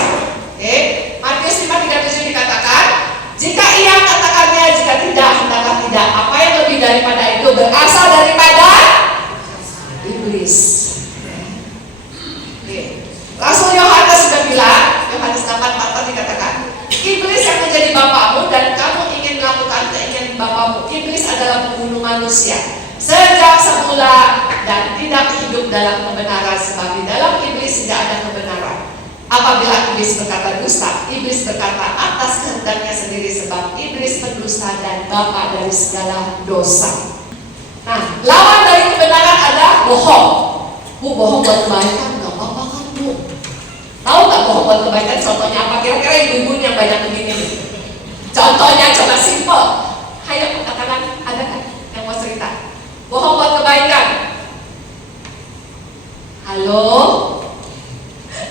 Oke, Matius 5:37 dikatakan, jika ia katakannya, jika tidak, hendaklah tidak. Apa yang lebih daripada itu berasal daripada iblis. Oke. Rasul Yohanes sudah bilang, Yohanes 8:4 dikatakan, iblis yang menjadi bapakmu dan kamu ingin melakukan keinginan bapakmu. Iblis adalah pembunuh manusia sejak semula dan tidak hidup dalam kebenaran, sebab di dalam iblis tidak ada kebenaran. Apabila iblis berkata dusta, iblis berkata atas kehendaknya sendiri, sebab iblis pendusta dan bapa dari segala dosa. Nah, lawan dari kebenaran adalah bohong. Bu, bohong buat kebaikan nggak apa-apa kan Bu? Tahu nggak bohong buat kebaikan contohnya apa? Kira-kira ibu-ibu yang banyak begini nih. Contohnya coba simpel. Hayo katakan, ada kan yang mau cerita? Bohong buat kebaikan. Halo?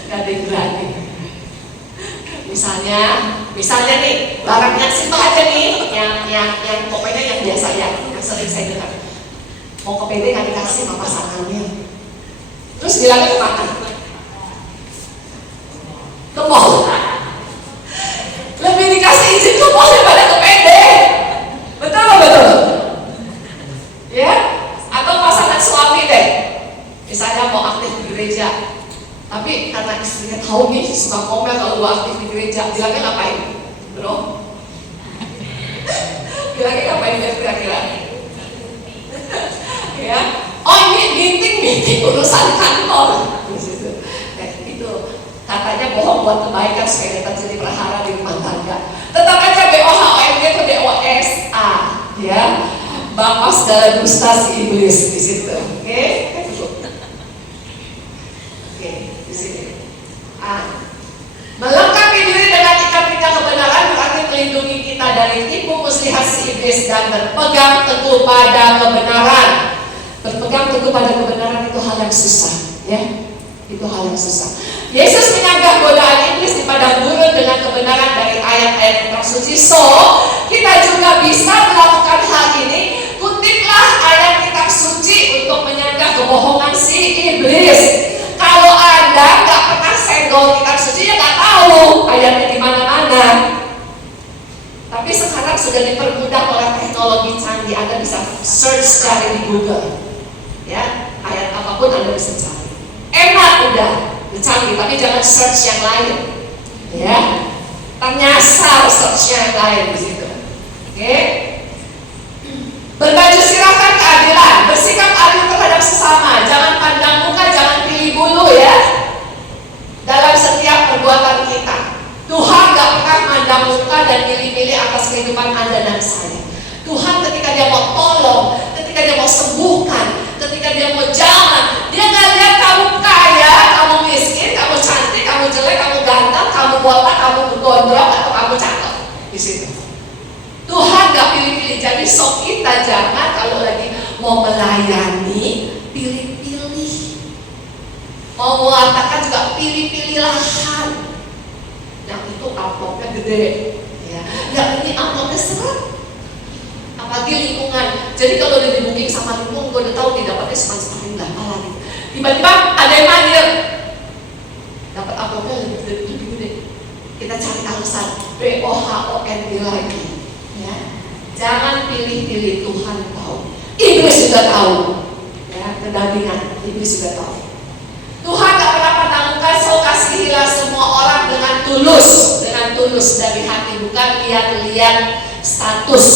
Gak ada yang berani. Misalnya nih, barang yang simpel aja nih, yang pokoknya yang biasa ya, yang sering saya dengar. Mau ke PD nggak dikasih sama pasangannya. Terus bilangnya kemana? Ke mall. Lebih dikasih izin ke mall daripada ke PD. Betul nggak betul? Ya? Atau pasangan suami deh, misalnya mau aktif di gereja, tapi karena istrinya tahu nih suka ngomel kalau gua aktif di gereja, bilangnya ngapain? Bro? Bilangnya ngapain kira-kira? Ya? Oh ini meeting urusan kantor. Itu katanya bohong buat kebaikan supaya kita jadi perhara di rumah tangga. Tetap aja BOHOMG ke BOSA, ya. Bapak segala dusta si iblis di situ. Oke? Oke, di sini. Melengkapi diri dengan ikat-ikat kebenaran berarti melindungi kita dari tipu muslihat si iblis dan berpegang teguh pada kebenaran. Berpegang teguh pada kebenaran itu hal yang susah, ya. Itu hal yang susah. Yesus menyanggah godaan iblis di padang gurun dengan kebenaran dari ayat-ayat kitab suci. So, kita juga bisa melakukan hal ini. Kutiplah ayat kitab suci untuk menyanggah kebohongan si iblis. Kalau Anda nggak pernah senggol kitab suci, ya nggak tahu ayatnya di mana-mana. Tapi sekarang sudah dipermudah oleh teknologi canggih. Anda bisa search cari di Google, ya, ayat apapun Anda bisa cari. Enak udah canggih, tapi jangan search yang lain, ya. Ternyasar search yang lain di situ. Oke? Berbaju sirahkan keadilan, bersikap adil terhadap sesama, jangan pandang muka, jangan pilih bulu, ya. Dalam setiap perbuatan kita, Tuhan gak pernah mandang muka dan pilih-pilih atas kehidupan Anda dan saya. Tuhan ketika Dia mau tolong, ketika Dia mau sembuhkan, ketika Dia mau jalan, Dia gak lihat kamu kaya, kamu miskin, kamu cantik, kamu jelek, kamu ganteng, kamu botak, kamu gondrong, atau kamu cakep. Di situ Tuhan gak pilih-pilih. Jadi sok kita jangan kalau lagi mau melayani pilih-pilih, mau mengatakan juga pilih-pilih lahan. Yang itu amplopnya gede, ya. Yang ini amplopnya seret. Apalagi lingkungan. Jadi kalau udah di-booking sama lingkungan, gue udah tahu nih dapatnya semakin berapa lagi. Tiba-tiba ada yang manggil, dapat amplopnya lebih gede. Kita cari alasan BOHOND lagi. Ya. Jangan pilih-pilih, Tuhan tahu. Iblis juga tahu. Ya, kedagingan, iblis juga tahu. Tuhan gak pernah menangguhkan, so kasihilah semua orang dengan tulus dari hati, bukan lihat-lihat status,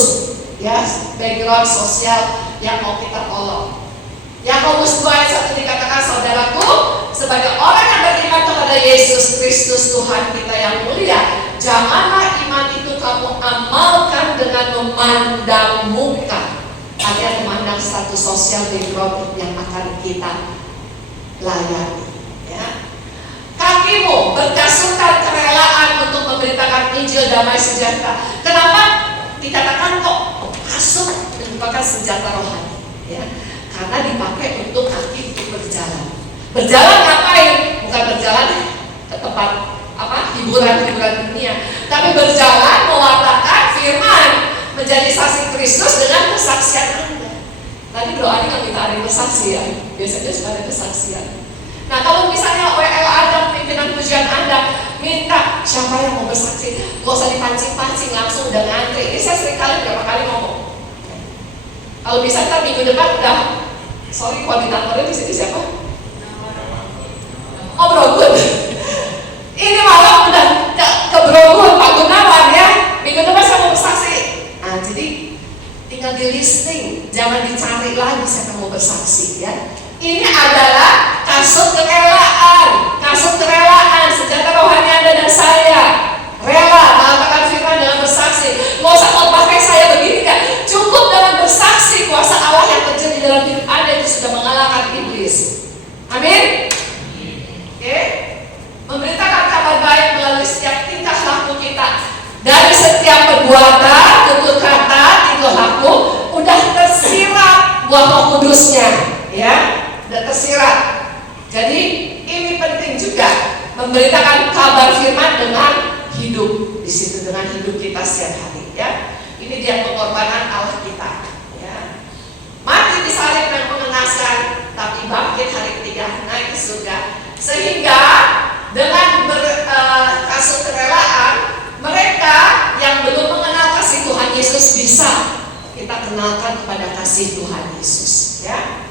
ya, background sosial yang mau kita tolong. Yakobus 2 ayat 1 dikatakan, saudaraku, sebagai orang yang beriman kepada Yesus Kristus Tuhan kita yang mulia, janganlah iman itu kamu amalkan dengan memandang muka, artinya memandang status sosial background yang akan kita layani. Ya. Kakimu berkasutkan kerelaan untuk memberitakan Injil damai sejahtera. Kenapa dikatakan kok kasut merupakan senjata rohani? Ya. Karena dipakai untuk kaki untuk berjalan. Berjalan ngapain? Bukan berjalan ke tempat hiburan dunia, tapi berjalan mewartakan firman, menjadi saksi Kristus dengan kesaksian Anda. Tadi doanya kan kita ada bersaksi ya, biasanya suka ada kesaksian. Nah kalau misalnya WL ada pimpinan pujian Anda minta siapa yang mau bersaksi, gak usah dipancing-pancing, langsung udah ngantri. Ini saya sering kali berapa kali ngomong. Kalau bisa ntar minggu depan udah, sorry koordinatornya di sini siapa? Oh Bro Gun. Ini malam udah ke Bro Gun, Pak Gunawan ya. Minggu depan saya mau bersaksi. Nah jadi tinggal di listing, jangan dicari lagi siapa mau bersaksi ya. Ini adalah kasut kerelaan, senjata rohani Anda dan saya. Rela mengatakan firman dengan bersaksi. Nggak usah mau pakai saya begini kan. Cukup dengan bersaksi, kuasa Allah yang terjadi dalam hidup Anda itu sudah mengalahkan iblis. Amin. Oke. Memberitakan kabar baik melalui setiap tingkah laku kita. Dari setiap perbuatan, tutur kata, tingkah laku, udah tersirat buah Roh Kudusnya, ya, udah tersirat. Jadi ini penting juga memberitakan kabar firman dengan hidup di situ, dengan hidup kita setiap hari, ya. Ini dia pengorbanan Allah kita, ya. Mati disalib dan mengenaskan, tapi bangkit hari ketiga naik ke surga, sehingga dengan kasut kerelaan mereka yang belum mengenal kasih Tuhan Yesus bisa kita kenalkan kepada kasih Tuhan Yesus, ya.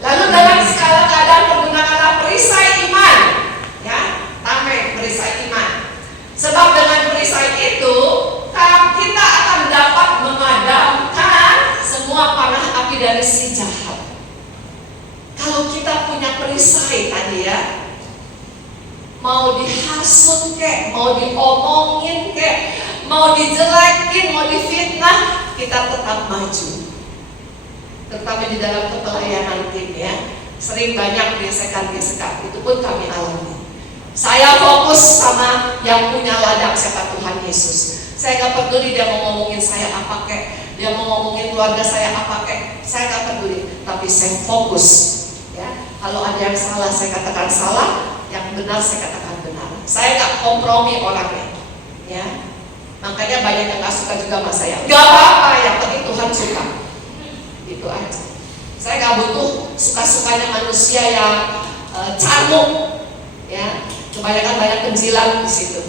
Lalu dalam segala keadaan pergunakanlah perisai iman, ya, tameng perisai iman. Sebab dengan perisai itu kita akan dapat memadamkan semua panah api dari si jahat. Kalau kita punya perisai tadi ya, mau dihasut kek, mau diomongin kek, mau dijelekin, mau difitnah, kita tetap maju. Terutama di dalam kepelayanan tim ya, sering banyak gesekan-gesekan, itu pun kami alami. Saya fokus sama yang punya ladang siapa Tuhan Yesus. Saya gak peduli dia mau ngomongin saya apa kek, dia mau ngomongin keluarga saya apa kek, saya gak peduli. Tapi saya fokus ya. Kalau ada yang salah saya katakan salah, yang benar saya katakan benar. Saya gak kompromi orangnya, ya. Makanya banyak yang gak suka juga sama saya. Gak apa-apa, yang penting Tuhan suka. Itu aja. Saya gak butuh suka-sukanya manusia yang carmuk, ya. Kebanyakan banyak penjilat di situ,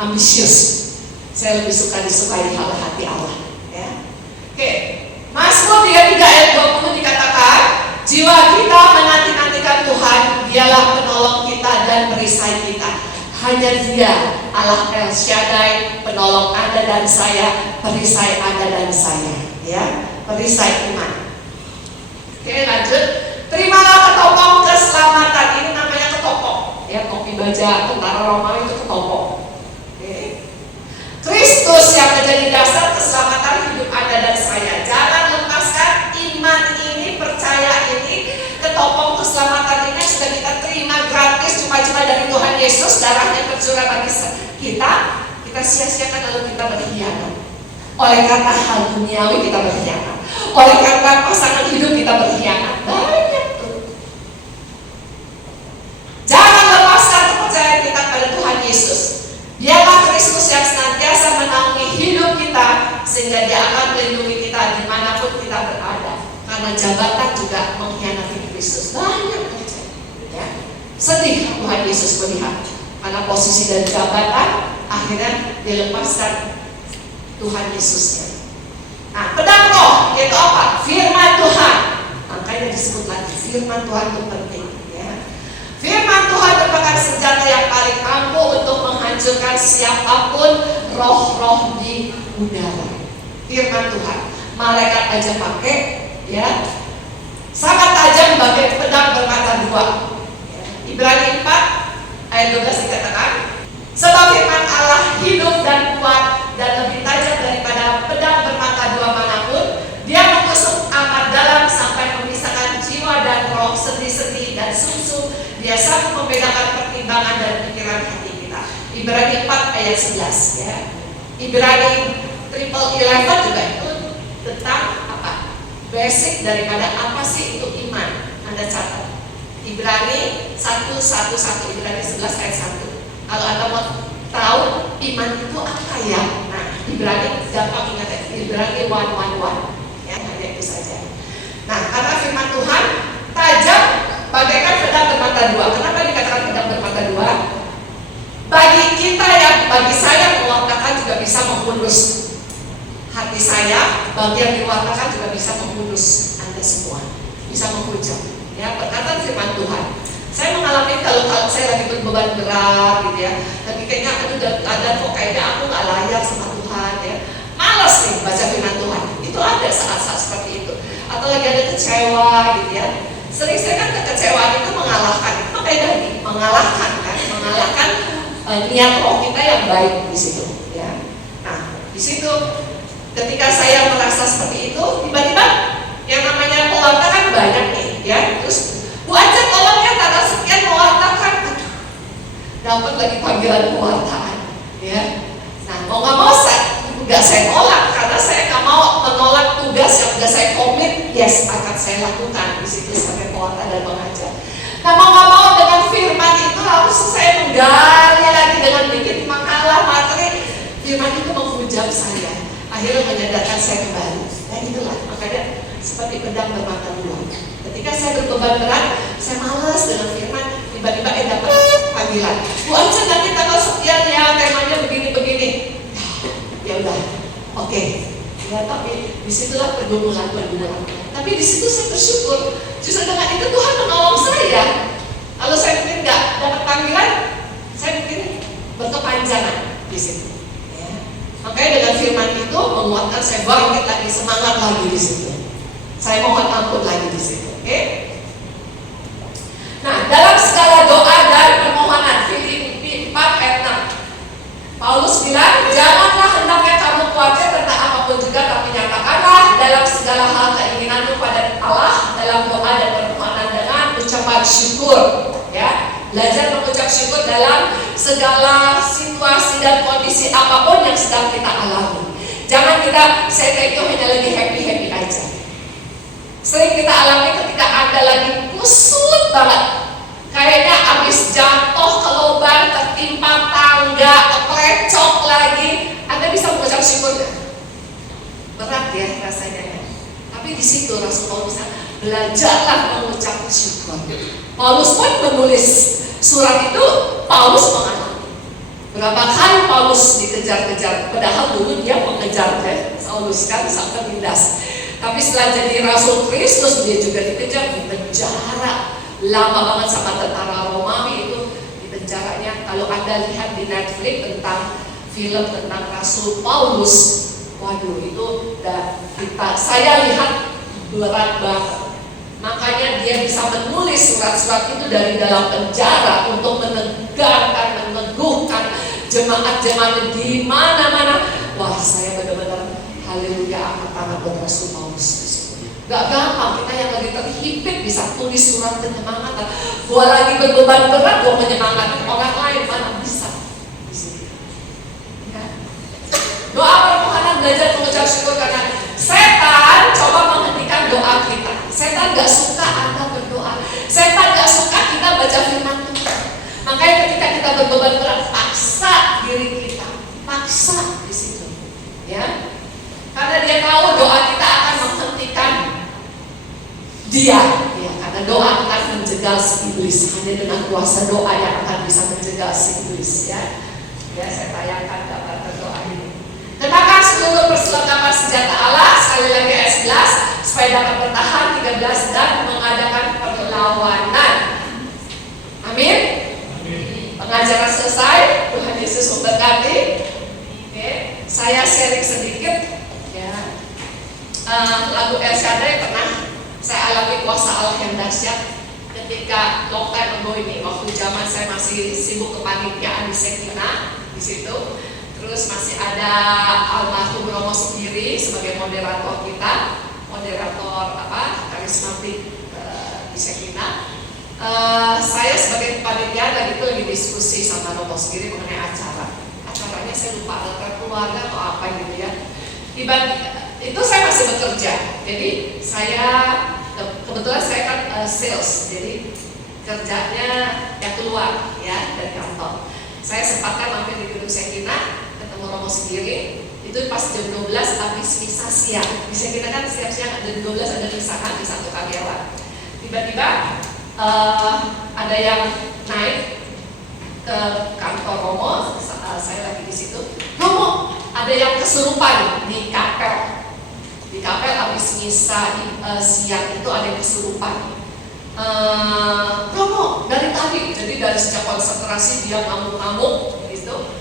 ambisius. Saya lebih suka disukai hal hati Allah, ya. Oke. Mazmur 33 ayat 20 dikatakan, jiwa kita menanti-nantikan Tuhan, dialah penolong kita dan perisai kita. Hanya dia, Allah El Shaddai, penolong Anda dan saya, perisai Anda dan saya, ya, perisai iman. Oke, lanjut. Terimalah ketopong keselamatan. Ini namanya ketopong, ya, topi baja tentara Romawi itu ketopong. Oke. Kristus yang menjadi dasar keselamatan hidup Anda dan saya. Jangan lepaskan iman ini, percaya ini, ketopong keselamatan ini sudah kita terima gratis cuma-cuma dari Tuhan Yesus, darahnya tercurah bagi kita sia-siakan lalu kita berkhianat. Oleh karena hal duniawi kita berkhianat. Oleh karena pasangan hidup kita berkhianat. Banyak tuh. Jangan lepaskan kepercayaan kita pada Tuhan Yesus. Biarlah Kristus yang senantiasa menaungi hidup kita, sehingga dia akan melindungi kita dimanapun kita berada. Karena jabatan juga mengkhianati Kristus. Banyak terjadi, ya. Sedih Tuhan Yesus melihat, karena posisi dan jabatan akhirnya dilepaskan Tuhan Yesusnya. Nah, pedang roh itu apa? Firman Tuhan. Makanya disebut lagi firman Tuhan itu penting, ya. Firman Tuhan merupakan senjata yang paling ampuh untuk menghancurkan siapapun roh-roh di udara. Firman Tuhan, malaikat aja pakai, ya. Sangat tajam bagai pedang bermata dua. Ya. Ibrani 4 ayat 12 dikatakan, sebab firman Allah hidup dan kuat dan lebih tajam daripada pedang bermata dua manapun. Dia menusuk amat dalam sampai memisahkan jiwa dan roh, sendi-sendi dan sumsum. Dia sanggup membedakan pertimbangan dan pikiran hati kita. Ibrani 4 ayat 11, ya. Ibrani 11 juga itu tentang apa? Basic daripada apa sih itu iman. Anda catat. Ibrani 1:1 Ibrani 11 ayat 1. Kalau Anda mau tahu iman itu apa ya? Nah, Ibrani gampang ingat ya. Ibrani 1:1. Ya, hanya itu saja. Nah, karena firman Tuhan tajam bagaikan pedang bermata dua. Kenapa dikatakan pedang bermata dua? Bagi saya mewartakan juga bisa membunuh hati saya. Bagi yang diwartakan juga bisa membunuh Anda semua, bisa menghujam. Ya, perkataan firman Tuhan. Saya mengalami kalau saya lagi berbeban berat, gitu ya. Tapi kayaknya ada kok kayaknya aku nggak layak sama Tuhan, ya. Malas nih baca firman Tuhan. Itu ada saat-saat seperti itu. Atau lagi ada kecewa, gitu ya. Sering-sering kan kekecewaan itu mengalahkan. Itu makanya tadi mengalahkan kan, mengalahkan niat roh kita yang baik di situ, ya. Nah, di situ ketika saya merasa seperti itu, tiba-tiba yang namanya pewarta kan banyak nih, ya. Terus Bu Aja tolong ya tanggal sekian mewartakan, dapat lagi panggilan pewartaan, ya. Nah, mau nggak mau nggak saya nolak karena saya nggak mau menolak tugas yang sudah saya komit, yes akan saya lakukan di situ sebagai pewarta dan pengajar. Nah, mau nggak mau dengan firman itu harus saya menggali lagi dengan bikin makalah materi. Firman itu menghujam saya, akhirnya menyadarkan saya kembali. Nah, itulah makanya seperti pedang bermata dua. Ketika saya berbeban berat, saya malas dengan firman, tiba-tiba dapat panggilan. Bu Aja nanti tanggal sekian ya, temanya begini-begini. Ya udah, oke. Ya, tapi disitulah pergumulan. Tapi di situ saya bersyukur. Justru dengan itu Tuhan menolong saya. Kalau saya mungkin nggak dapat panggilan, saya mungkin berkepanjangan di situ. Ya. Makanya dengan firman itu menguatkan saya bangkit lagi, semangat lagi di situ. Saya mohon ampun lagi di situ. Oke? Nah, dalam segala doa dan permohonan, Filipi 4 ayat 6. Paulus bilang, janganlah hendaknya kamu khawatir tentang apapun juga, tapi nyatakanlah dalam segala hal keinginanmu pada Allah dalam doa dan permohonan dengan ucapan syukur. Ya, belajar mengucap syukur dalam segala situasi dan kondisi apapun yang sedang kita alami. Jangan saya itu hanya lagi happy aja. Sering kita alami ketika Anda lagi kusut banget. Kayaknya habis jatuh ke lubang, tertimpa tangga, keplecok lagi, Anda bisa mengucap syukur gak? Berat ya rasanya ya. Tapi di situ Rasul Paulus belajarlah mengucap syukur. Paulus pun menulis surat itu, Paulus mengalami. Berapa kali Paulus dikejar-kejar, padahal dulu dia mengejar Saulus kan sampai lindas. Tapi setelah jadi Rasul Kristus, dia juga dikejar di penjara. Lama banget sama tentara Romawi itu di penjaranya. Kalau Anda lihat di Netflix tentang film tentang Rasul Paulus, waduh itu saya lihat berat banget. Makanya dia bisa menulis surat-surat itu dari dalam penjara untuk menegarkan, meneguhkan jemaat-jemaat di mana-mana. Wah, saya benar-benar haleluya angkat tangan buat Rasul Paulus. Gak gampang, kita yang lagi terhimpit bisa tulis surat penyemangatan. Gua lagi berbeban berat, gua menyemangati orang lain, mana bisa di sini. Ya. Doa permohonan belajar mengucap syukur karena setan coba menghentikan doa kita. Setan gak suka Anda berdoa. Setan gak suka kita baca firman Tuhan. Makanya ketika kita berbeban berat, paksa diri kita, paksa di situ. Ya, karena dia tahu doa kita akan menghentikan dia, ya, karena doa akan menjegal si iblis. Hanya dengan kuasa doa yang akan bisa menjegal si iblis, ya. Ya, saya tayangkan gambar berdoa ini. Kenakan seluruh perlengkapan senjata Allah, sekali lagi ayat 11, supaya dapat bertahan 13 dan mengadakan perlawanan. Amin. Pengajaran selesai, Tuhan Yesus memberkati. Oke, saya sharing sedikit. Ya, lagu El Shaddai pernah saya alami kuasa Allah yang dahsyat ketika long time ago ini, waktu zaman saya masih sibuk kepanitiaan di Sekina di situ. Terus masih ada almarhum Romo sendiri sebagai moderator kita, moderator karismatik di Sekina. Saya sebagai panitia lagi diskusi sama Romo sendiri mengenai acaranya saya lupa, acara keluarga atau apa gitu ya. Itu saya masih bekerja, jadi saya kebetulan saya kan sales, jadi kerjanya ya keluar ya dari kantor. Saya sempatkan mampir di gedung Sekina, ketemu Romo sendiri. Itu pas jam 12 habis misa siang. Di Sekina kan siang-siang jam 12 ada misa kan di satu karyawan. Tiba-tiba ada yang naik ke kantor Romo, saya lagi di situ. Romo, ada yang kesurupan di kapel. Di kapel habis misa siang itu ada yang kesurupan. Romo dari tadi, jadi dari sejak konsentrasi dia ngamuk-ngamuk gitu,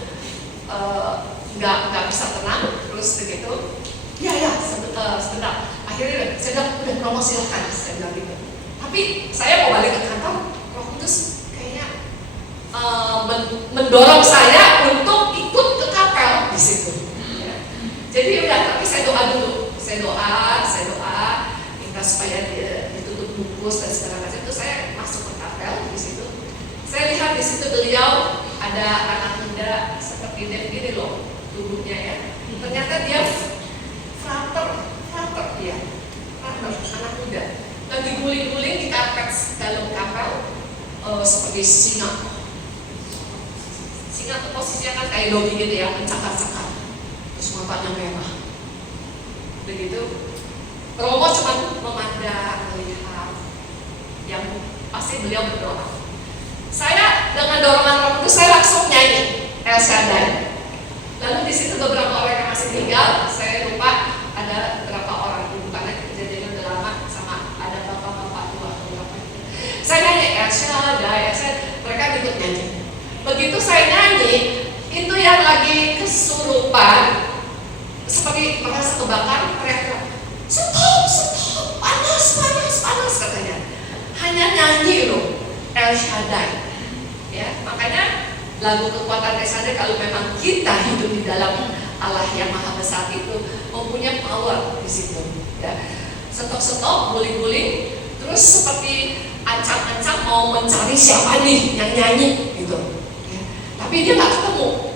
nggak bisa tenang, terus begitu. Ya sebentar. Akhirnya saya udah Romo silakan, saya bilang gitu. Tapi saya mau balik ke kantor, Roh Kudus kayaknya mendorong saya untuk ikut ke kapel di situ. Ya. Jadi udah, tapi saya doa dulu. Saya doa minta supaya ditutup bungkus dan segala macam. Itu saya masuk ke kapel di situ. Saya lihat di situ beliau ada anak muda seperti dia begini loh tubuhnya ya. Ternyata dia frater dia, anak muda. Lagi guling-guling di karpet dalam kapel seperti singa. Singa itu posisinya kan kayak dogi gitu ya, mencakar-cakar. Terus matanya merah. Begitu. Romo cuma memandang, melihat, yang pasti beliau berdoa. Saya dengan dorongan Roh Kudus saya langsung nyanyi El Shaddai. Lalu di situ beberapa orang yang masih tinggal, saya lupa ada berapa orang, bukannya kejadiannya udah lama, sama ada bapak-bapak dua atau berapa. Saya nyanyi El Shaddai, mereka ikut nyanyi. Begitu saya nyanyi, itu yang lagi kesurupan seperti merasa kebakar, teriak-teriak, stop, panas katanya. Hanya nyanyi loh, El Shaddai. Ya, makanya lagu kekuatan El Shaddai, kalau memang kita hidup di dalam Allah yang Maha Besar itu mempunyai power di situ. Ya, stop, guling-guling, terus seperti ancam-ancam mau mencari siapa nih yang nyanyi gitu. Ya, tapi dia nggak ketemu.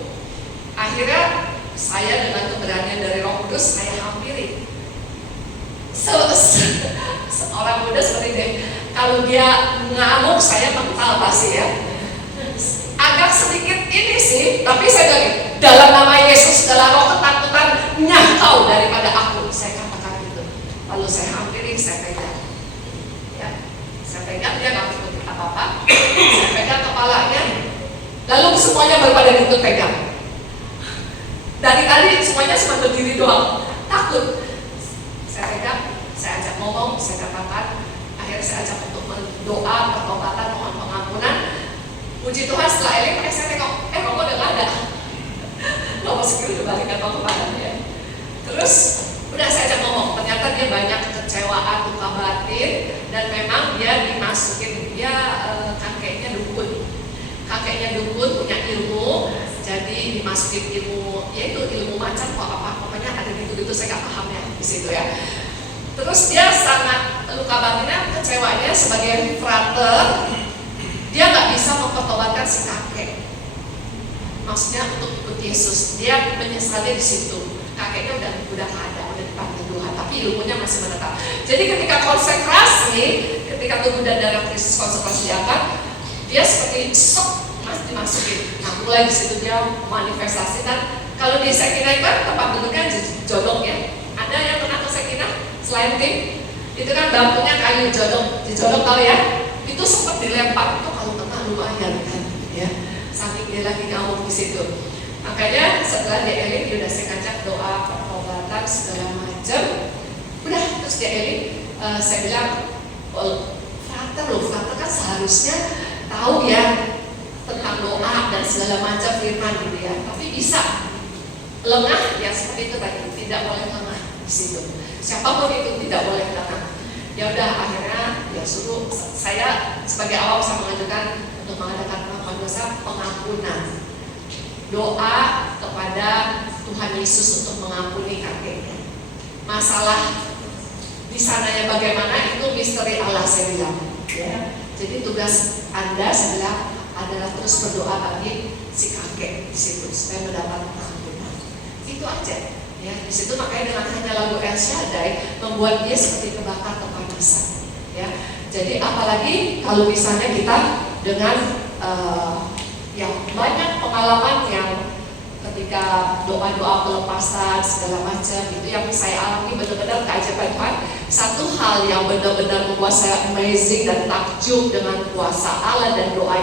Akhirnya saya dengan keberanian dari Roh Kudus saya hampiri. Seorang muda seperti dia, kalau dia ngamuk saya mental pasti ya. Agak sedikit ini sih, tapi saya bilang dalam nama Yesus, dalam roh ketakutan, nyah daripada aku. Saya katakan gitu. Lalu saya hampiri, saya pegang. Ya, saya pegang, dia nggak ikut apa-apa. Saya pegang kepalanya. Lalu semuanya baru pada ikut pegang. Dari tadi semuanya cuma berdiri doang, takut. Saya pegang, saya ajak ngomong, saya katakan, akhirnya saya ajak untuk berdoa, pertobatan, mohon pengampunan. Puji Tuhan, setelah eling, saya tengok, Romo udah gak ada. Romo sendiri udah balik ke kemana ya. Terus udah saya ajak ngomong, ternyata dia banyak kekecewaan, luka batin, dan memang dia dimasukin, dia kakeknya dukun, punya ilmu. Jadi dimasukin ilmu, yaitu ilmu macam apa, pokoknya ada gitu saya nggak paham ya di situ ya. Terus dia sangat luka batinnya, kecewanya sebagai frater, dia nggak bisa mempertobatkan si kakek. Maksudnya untuk ikut Yesus, dia menyesalnya di situ. Kakeknya udah nggak ada, udah dipanggil Tuhan, tapi ilmunya masih menetap. Jadi ketika konsekrasi, ketika tubuh dan darah Kristus konsekrasi diangkat, dia seperti sok dimasukin. Nah, mulai di situ dia manifestasi. Dan kalau di Sekina kan tempat duduknya jodong ya. Ada yang pernah ke Sekina selain tim? Itu kan bangkunya kayu jodong, dijodong tahu ya? Itu sempat dilempar, itu kalau kena lumayan kan, ya. Saking dia lagi ngamuk di situ. Makanya setelah dia Elin, dia udah saya ngajak doa pengobatan segala macam. Udah, terus dia Elin, saya bilang, frater kan seharusnya tahu ya tentang doa dan segala macam firman gitu ya. Tapi bisa lengah ya seperti itu tadi, tidak boleh lengah di situ. Siapapun itu tidak boleh lengah. Ya udah, akhirnya ya suruh saya sebagai awam saya mengajukan untuk mengadakan pengakuan dosa, pengampunan, doa kepada Tuhan Yesus untuk mengampuni kakeknya. Masalah di sananya bagaimana itu misteri Allah, saya bilang. Ya. Jadi tugas Anda, saya bilang, adalah terus berdoa bagi si kakek di situ supaya mendapat pengampunan. Itu aja. Ya, di situ makanya dengan hanya lagu El Shaddai membuat dia seperti kebakar kepanasan. Ya, jadi apalagi kalau misalnya kita dengan yang banyak pengalaman yang ketika doa-doa pelepasan segala macam itu yang saya alami benar-benar keajaiban Tuhan. Satu hal yang benar-benar membuat saya amazing dan takjub dengan kuasa Allah dan doa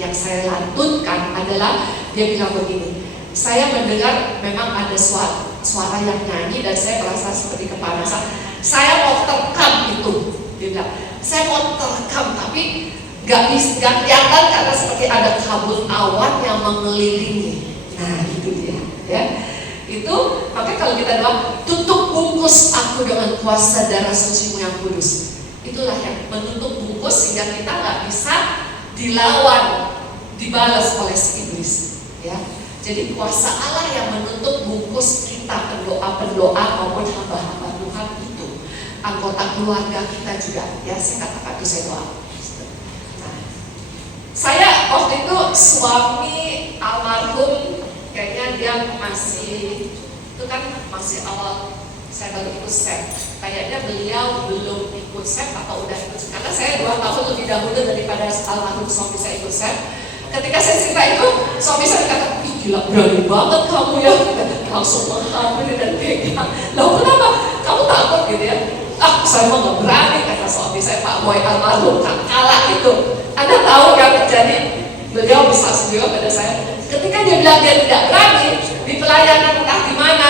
yang saya lantunkan adalah dia bilang begini. Saya mendengar memang ada suara yang nyanyi dan saya merasa seperti kepanasan. Saya mau terekam itu, dia bilang. Saya mau terekam tapi gak kelihatan karena seperti ada kabut awan yang mengelilingi. Nah itu dia, ya. Itu makanya kalau kita doa, tutup bungkus aku dengan kuasa darah suci-Mu yang kudus. Itulah yang menutup bungkus sehingga kita nggak bisa dilawan, dibalas oleh si iblis, ya. Jadi kuasa Allah yang menutup bungkus kita pendoa maupun hamba-hamba Tuhan itu, anggota keluarga kita juga, ya. Saya katakan itu saya doa. Nah, saya waktu itu suami almarhum kayaknya dia itu kan masih awal saya baru ikut SEP. Kayaknya beliau belum ikut SEP atau udah ikut, karena saya 2 tahun lebih dahulu daripada almarhum suami saya ikut SEP. Ketika saya cerita itu, suami saya kata, ih gila berani banget kamu ya, langsung mengambil dan pegang. Loh kenapa? Kamu takut gitu ya? Ah saya mah gak berani, kata suami saya, Pak Boy almarhum kan kalah itu. Anda tahu yang terjadi? Beliau bersaksi juga pada saya. Ketika dia bilang dia tidak berani, di pelayanan entah di mana,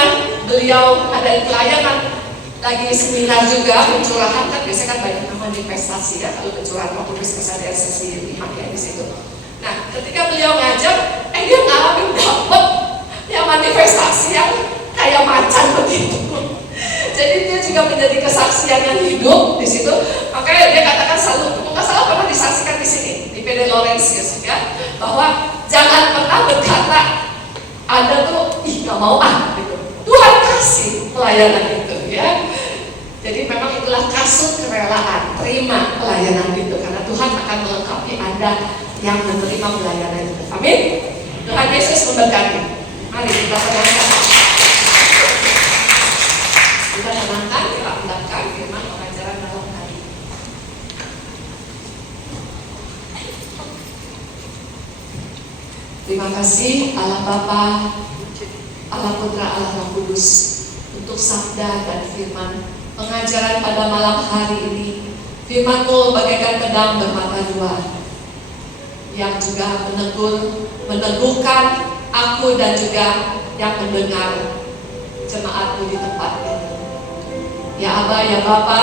beliau ada di pelayanan lagi seminar juga, pencurahan kan biasanya kan banyak nama investasi ya, kalau pencurahan waktu biasanya ada sesi pihak ya di situ. Nah, ketika beliau ngajar, dia ngalamin dapet yang manifestasi yang kayak macan begitu. Jadi dia juga menjadi kesaksian yang hidup di situ. Makanya dia katakan selalu, nggak salah pernah disaksikan di sini di PD Laurentius ya, bahwa jangan pernah berkata Anda tuh nggak mau gitu. Tuhan kasih pelayanan itu ya. Jadi memang itulah kasut kerelaan, terima pelayanan itu karena Tuhan akan melengkapi Anda yang menerima pelayanan itu. Amin. Tuhan Yesus memberkati. Mari kita tenangkan. Kita tenangkan, kita pendapkan firman pengajaran dalam hari. Terima kasih Allah Bapa, Allah Putra, Allah Roh Kudus untuk sabda dan firman pengajaran pada malam hari ini. Firman-Mu bagaikan pedang bermata dua yang juga meneguhkan aku dan juga yang mendengar jemaat-Mu di tempat ini. Ya Aba, ya Bapa,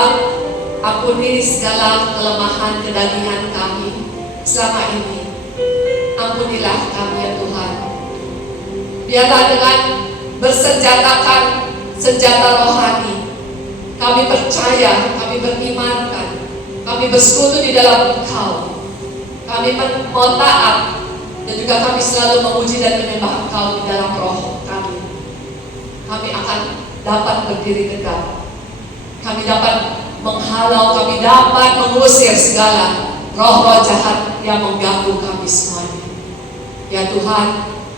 ampuni segala kelemahan kedagingan kami selama ini. Ampunilah kami ya Tuhan. Biarlah dengan bersenjatakan senjata rohani, kami percaya, kami berimankan, kami bersekutu di dalam Engkau. Kami mau taat dan juga kami selalu memuji dan menyembah Engkau di dalam roh kami. Kami akan dapat berdiri tegak. Kami dapat menghalau, kami dapat mengusir segala roh-roh jahat yang mengganggu kami semuanya. Ya Tuhan,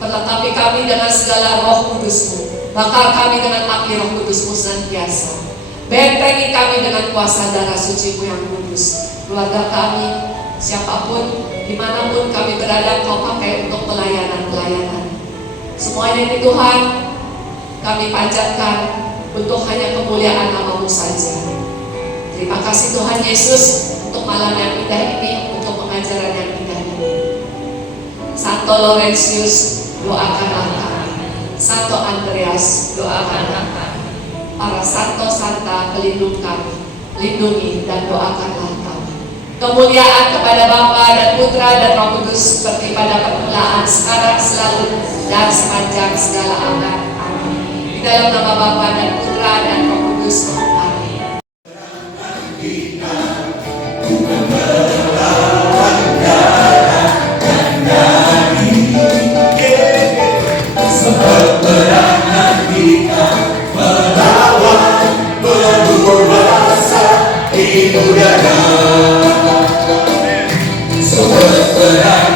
perlengkapi kami dengan segala roh kudus-Mu. Bakar kami dengan api roh kudus-Mu senantiasa. Bentengi kami dengan kuasa darah suci-Mu yang kudus. Keluarga kami, siapapun, dimanapun kami berada, Kau pakai untuk pelayanan-pelayanan. Semuanya ini Tuhan, kami panjatkan untuk hanya kemuliaan nama-Mu saja. Terima kasih Tuhan Yesus untuk malam yang indah ini, untuk pengajaran yang indah ini. Santo Laurentius, doakanlah kami. Santo Andreas, doakanlah kami. Para Santo Santa, pelindungkan, lindungi dan doakanlah kami. Kemuliaan kepada Bapa dan Putra dan Roh Kudus seperti pada permulaan, sekarang, selalu, dan sepanjang segala abad. Amin. Di dalam nama Bapa dan Putra dan Roh Kudus. Amin. Peperangan kita melawan peluru kuasa di udara. Peperangan